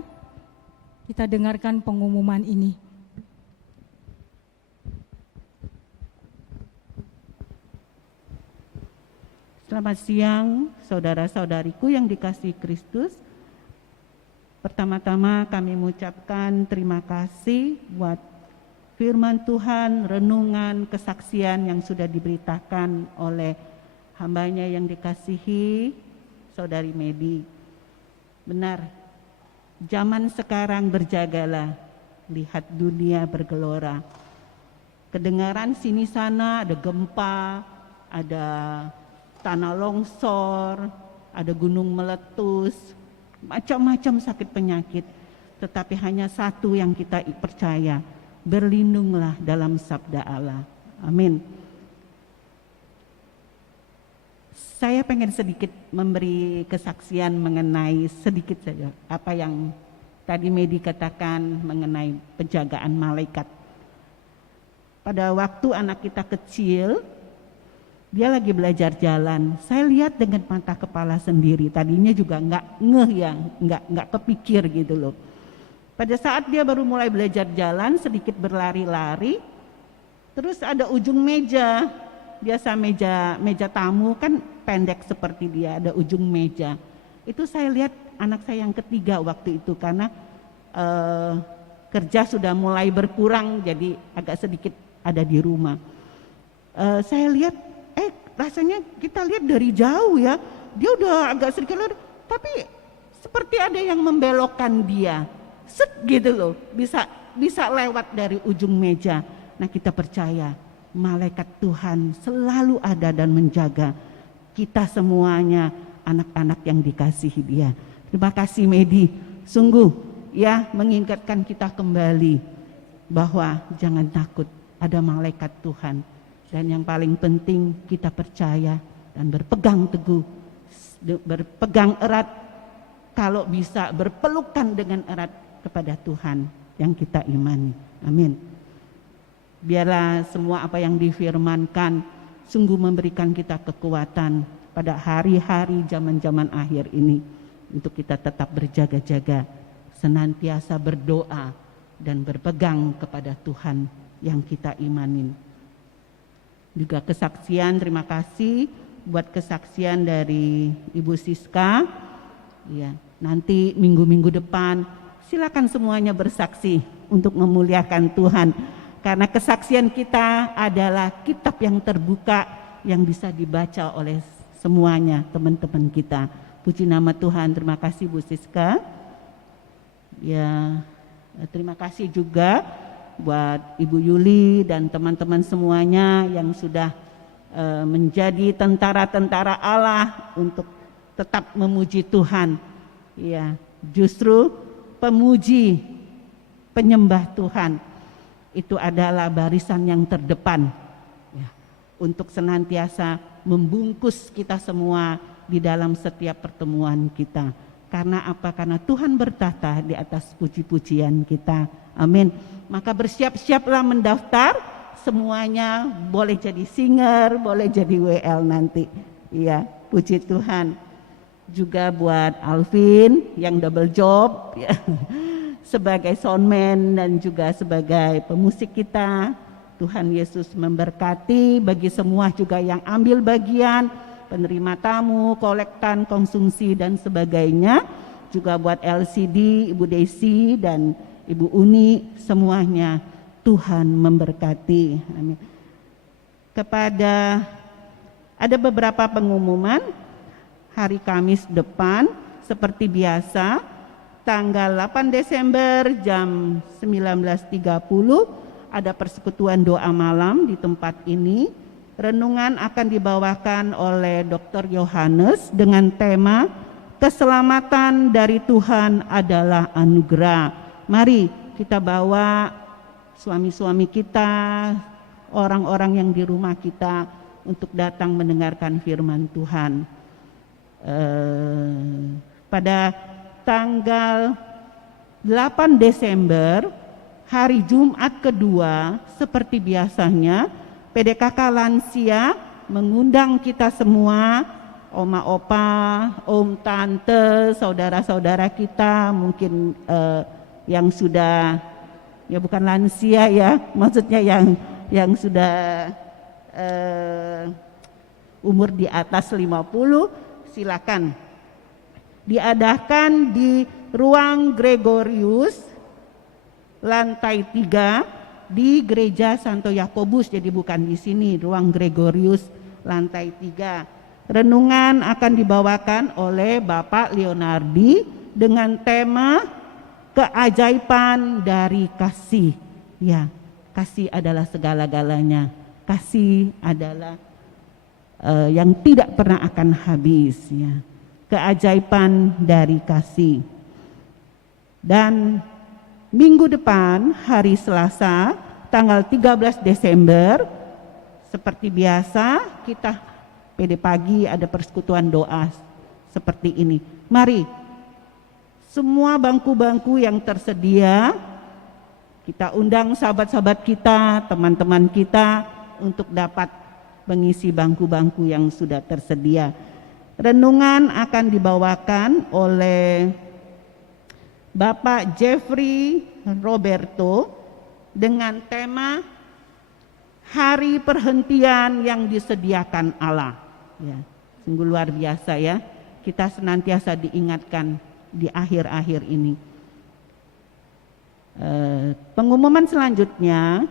Kita dengarkan pengumuman ini. Selamat siang, saudara-saudariku yang dikasihi Kristus. Pertama-tama kami mengucapkan terima kasih buat firman Tuhan, renungan, kesaksian yang sudah diberitakan oleh hambanya yang dikasihi Saudari Medi. Benar, zaman sekarang berjagalah, lihat dunia bergelora. Kedengaran sini sana ada gempa, ada tanah longsor, ada gunung meletus, macam-macam sakit penyakit. Tetapi hanya satu yang kita percaya, berlindunglah dalam sabda Allah. Amin. Saya pengen sedikit memberi kesaksian mengenai sedikit saja apa yang tadi Medi katakan mengenai penjagaan malaikat. Pada waktu anak kita kecil, dia lagi belajar jalan. Saya lihat dengan mata kepala sendiri. Tadinya juga nggak kepikir gitu loh. Pada saat dia baru mulai belajar jalan, sedikit berlari-lari, terus ada ujung meja. Biasa meja tamu kan pendek seperti dia, ada ujung meja. Itu saya lihat anak saya yang ketiga waktu itu karena kerja sudah mulai berkurang, jadi agak sedikit ada di rumah. Saya lihat, rasanya kita lihat dari jauh ya, dia udah agak sedikit lari, tapi seperti ada yang membelokkan dia, gitu loh, bisa lewat dari ujung meja. Nah, kita percaya malaikat Tuhan selalu ada dan menjaga kita semuanya, anak-anak yang dikasihi Dia. Terima kasih Medi, sungguh ya mengingatkan kita kembali bahwa jangan takut, ada malaikat Tuhan. Dan yang paling penting kita percaya dan berpegang teguh, berpegang erat, kalau bisa berpelukan dengan erat kepada Tuhan yang kita imani. Amin. Biarlah semua apa yang difirmankan sungguh memberikan kita kekuatan pada hari-hari zaman-zaman akhir ini untuk kita tetap berjaga-jaga, senantiasa berdoa dan berpegang kepada Tuhan yang kita imanin. Juga kesaksian, terima kasih buat kesaksian dari Ibu Siska. Ya, nanti minggu-minggu depan silakan semuanya bersaksi untuk memuliakan Tuhan. Karena kesaksian kita adalah kitab yang terbuka yang bisa dibaca oleh semuanya, teman-teman kita. Puji nama Tuhan. Terima kasih Bu Siska. Ya, terima kasih juga buat Ibu Yuli dan teman-teman semuanya yang sudah menjadi tentara-tentara Allah untuk tetap memuji Tuhan. Ya, justru pemuji, penyembah Tuhan itu adalah barisan yang terdepan ya, untuk senantiasa membungkus kita semua di dalam setiap pertemuan kita. Karena apa? Karena Tuhan bertata di atas puji-pujian kita. Amin. Maka bersiap-siaplah mendaftar. Semuanya boleh jadi singer, boleh jadi WL nanti. Iya, puji Tuhan. Juga buat Alvin yang double job ya, sebagai soundman dan juga sebagai pemusik kita. Tuhan Yesus memberkati. Bagi semua juga yang ambil bagian, penerima tamu, kolektan, konsumsi dan sebagainya. Juga buat LCD, Ibu Desi dan Ibu Uni, semuanya Tuhan memberkati. Amin. Ada beberapa pengumuman hari Kamis depan seperti biasa, tanggal 8 Desember jam 19.30 ada persekutuan doa malam di tempat ini. Renungan akan dibawakan oleh Dr. Yohanes dengan tema keselamatan dari Tuhan adalah anugerah. Mari kita bawa suami-suami kita, orang-orang yang di rumah kita untuk datang mendengarkan firman Tuhan. Pada tanggal 8 Desember, hari Jumat kedua, seperti biasanya, PDKK Lansia mengundang kita semua, oma opa, om tante, saudara-saudara kita, mungkin yang sudah, ya bukan lansia ya, maksudnya yang sudah umur di atas 50, silakan. Diadakan di ruang Gregorius lantai 3 di Gereja Santo Yakobus, jadi bukan di sini, ruang Gregorius lantai 3. Renungan akan dibawakan oleh Bapak Leonardi dengan tema keajaiban dari kasih. Ya, kasih adalah segala-galanya. Kasih adalah yang tidak pernah akan habis. Ya, keajaiban dari kasih. Dan minggu depan, hari Selasa, tanggal 13 Desember, seperti biasa, kita PD pagi ada persekutuan doa seperti ini. Mari, semua bangku-bangku yang tersedia, kita undang sahabat-sahabat kita, teman-teman kita, untuk dapat mengisi bangku-bangku yang sudah tersedia. Renungan akan dibawakan oleh Bapak Jeffrey Roberto dengan tema Hari Perhentian yang Disediakan Allah. Ya, sungguh luar biasa ya. Kita senantiasa diingatkan di akhir-akhir ini. Pengumuman selanjutnya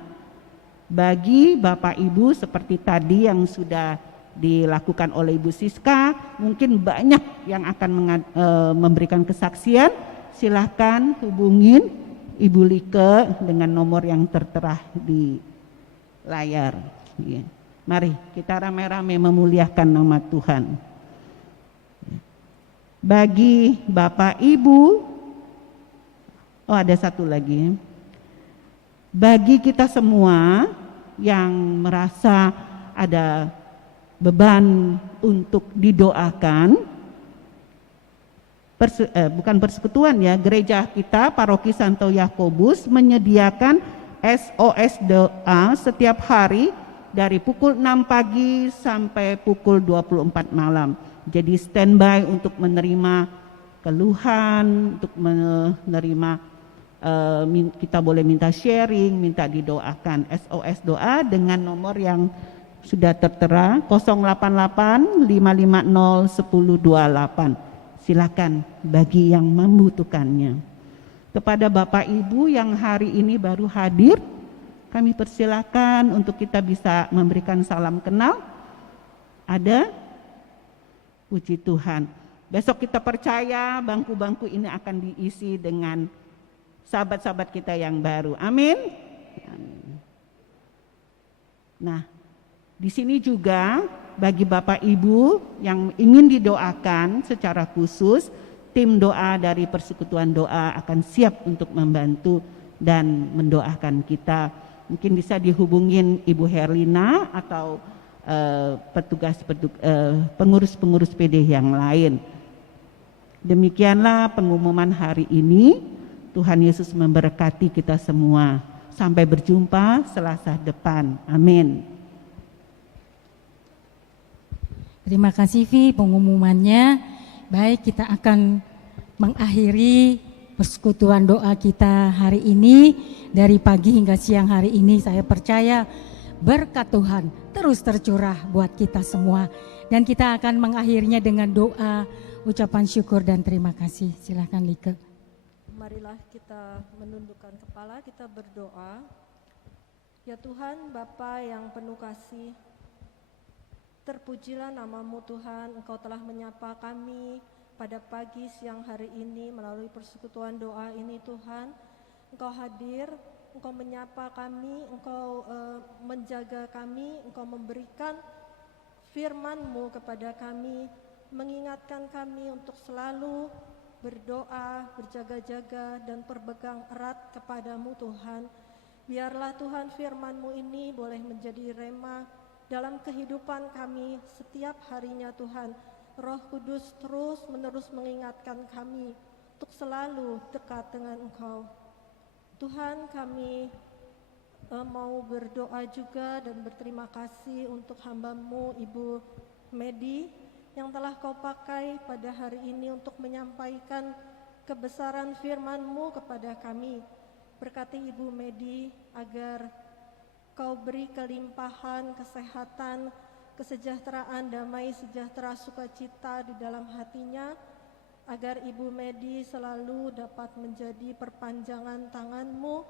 bagi Bapak Ibu seperti tadi yang sudah dilakukan oleh Ibu Siska, mungkin banyak yang akan memberikan kesaksian. Silahkan hubungin Ibu Like dengan nomor yang tertera di layar. Ya. Mari kita rame-rame memuliakan nama Tuhan. Bagi Bapak Ibu, oh ada satu lagi. Bagi kita semua yang merasa ada beban untuk didoakan, bukan persekutuan ya, gereja kita Paroki Santo Yakobus menyediakan SOS doa setiap hari dari pukul 6 pagi sampai pukul 24 malam. Jadi standby untuk menerima keluhan, untuk menerima kita boleh minta sharing, minta didoakan. SOS doa dengan nomor yang sudah tertera 088 550 1028. Silakan bagi yang membutuhkannya. Kepada Bapak Ibu yang hari ini baru hadir, kami persilakan untuk kita bisa memberikan salam kenal. Ada? Puji Tuhan. Besok kita percaya bangku-bangku ini akan diisi dengan sahabat-sahabat kita yang baru. Amin. Nah, di sini juga bagi Bapak Ibu yang ingin didoakan secara khusus, tim doa dari Persekutuan Doa akan siap untuk membantu dan mendoakan kita. Mungkin bisa dihubungin Ibu Herlina atau pengurus-pengurus PD yang lain. Demikianlah pengumuman hari ini. Tuhan Yesus memberkati kita semua. Sampai berjumpa Selasa depan. Amin. Terima kasih Vi pengumumannya. Baik, kita akan mengakhiri persekutuan doa kita hari ini. Dari pagi hingga siang hari ini saya percaya berkat Tuhan terus tercurah buat kita semua. Dan kita akan mengakhirinya dengan doa, ucapan syukur dan terima kasih. Silakan Like. Marilah kita menundukkan kepala, kita berdoa. Ya Tuhan, Bapa yang penuh kasih, terpujilah nama-Mu Tuhan, Engkau telah menyapa kami pada pagi siang hari ini melalui persekutuan doa ini Tuhan. Engkau hadir, Engkau menyapa kami, Engkau menjaga kami, Engkau memberikan firman-Mu kepada kami, mengingatkan kami untuk selalu berdoa, berjaga-jaga dan berpegang erat kepadamu Tuhan. Biarlah Tuhan firman-Mu ini boleh menjadi rema dalam kehidupan kami setiap harinya Tuhan. Roh Kudus terus menerus mengingatkan kami untuk selalu dekat dengan Engkau. Tuhan, kami mau berdoa juga dan berterima kasih untuk hamba-Mu Ibu Medi yang telah Kau pakai pada hari ini untuk menyampaikan kebesaran firman-Mu kepada kami. Berkati Ibu Medi agar Kau beri kelimpahan, kesehatan, kesejahteraan, damai, sejahtera, sukacita di dalam hatinya, agar Ibu Medi selalu dapat menjadi perpanjangan tangan-Mu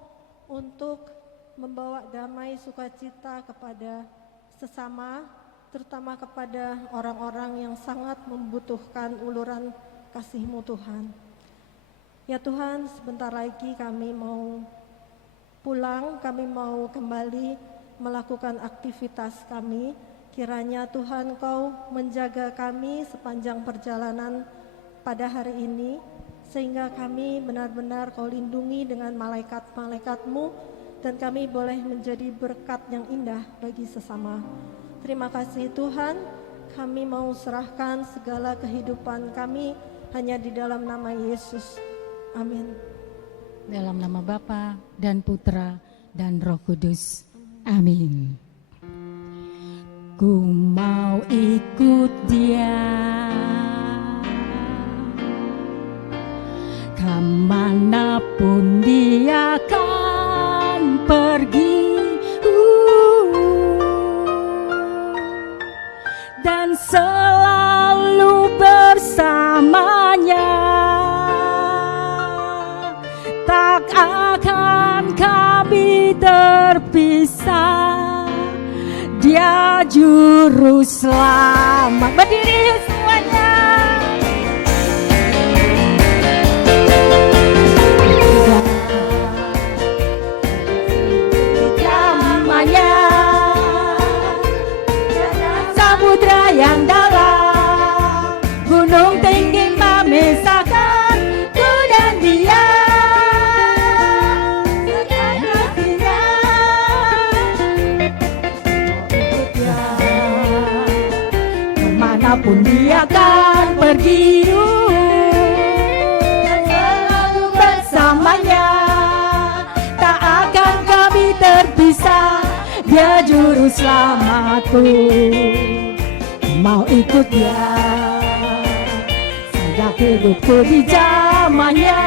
untuk membawa damai, sukacita kepada sesama, terutama kepada orang-orang yang sangat membutuhkan uluran kasih-Mu Tuhan. Ya Tuhan, sebentar lagi kami mau pulang, kami mau kembali melakukan aktivitas kami. Kiranya Tuhan Kau menjaga kami sepanjang perjalanan pada hari ini, sehingga kami benar-benar Kau lindungi dengan malaikat-malaikat-Mu, dan kami boleh menjadi berkat yang indah bagi sesama. Terima kasih Tuhan, kami mau serahkan segala kehidupan kami hanya di dalam nama Yesus. Amin. Dalam nama Bapa dan Putra dan Roh Kudus. Amin. Ku mau ikut Dia kemanapun Dia akan pergi, dan selalu bersamanya. Tak akan kami terpisah, Dia juru selamat. Berdiri semuanya. Namanya samudra yang dalam, gunung tinggi memisahkan ku dan Dia. Kemanapun Dia akan pergi, dan selalu bersamanya. Tak akan kami terpisah, Dia juru selamatku. Mau ikut Dia sehingga hidupku di zamannya.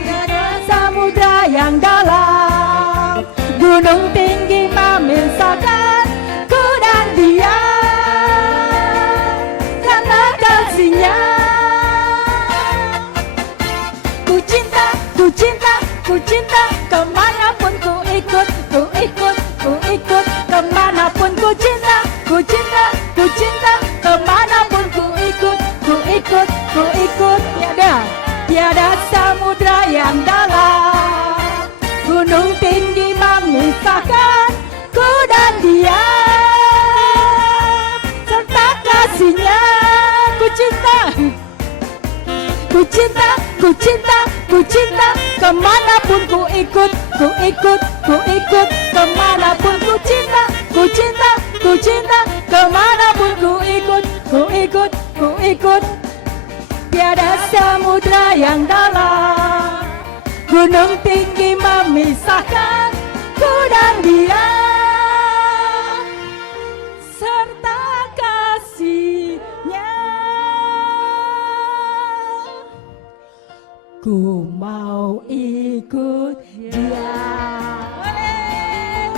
Tiada samudra yang dalam, gunung tinggi memisahkan ku dan Dia. Karena kasih-Nya ku cinta, ku cinta, ku cinta. Kemanapun ku ikut, ku ikut, ku ikut. Kemanapun ku cinta, ku cinta, ku cinta. Kemanapun ku ikut. tiada samudra yang dalam, gunung tinggi memisahkan ku dan dia, serta kasihnya ku cinta, ku cinta, ku cinta, ku cinta, kemanapun ku ikut, ku ikut, ku ikut, kemanapun ku cinta, ku cinta, ku cinta, kemanapun ku ikut, ku ikut, ku ikut. Tiada samudra yang dalam, gunung tinggi memisahkan ku dan dia, serta kasihnya. Ku mau ikut dia. Boleh.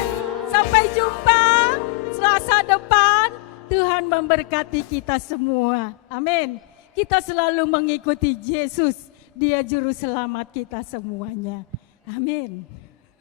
Sampai jumpa Selasa depan. Tuhan memberkati kita semua. Amin. Kita selalu mengikuti Yesus. Dia juru selamat kita semuanya. Amin.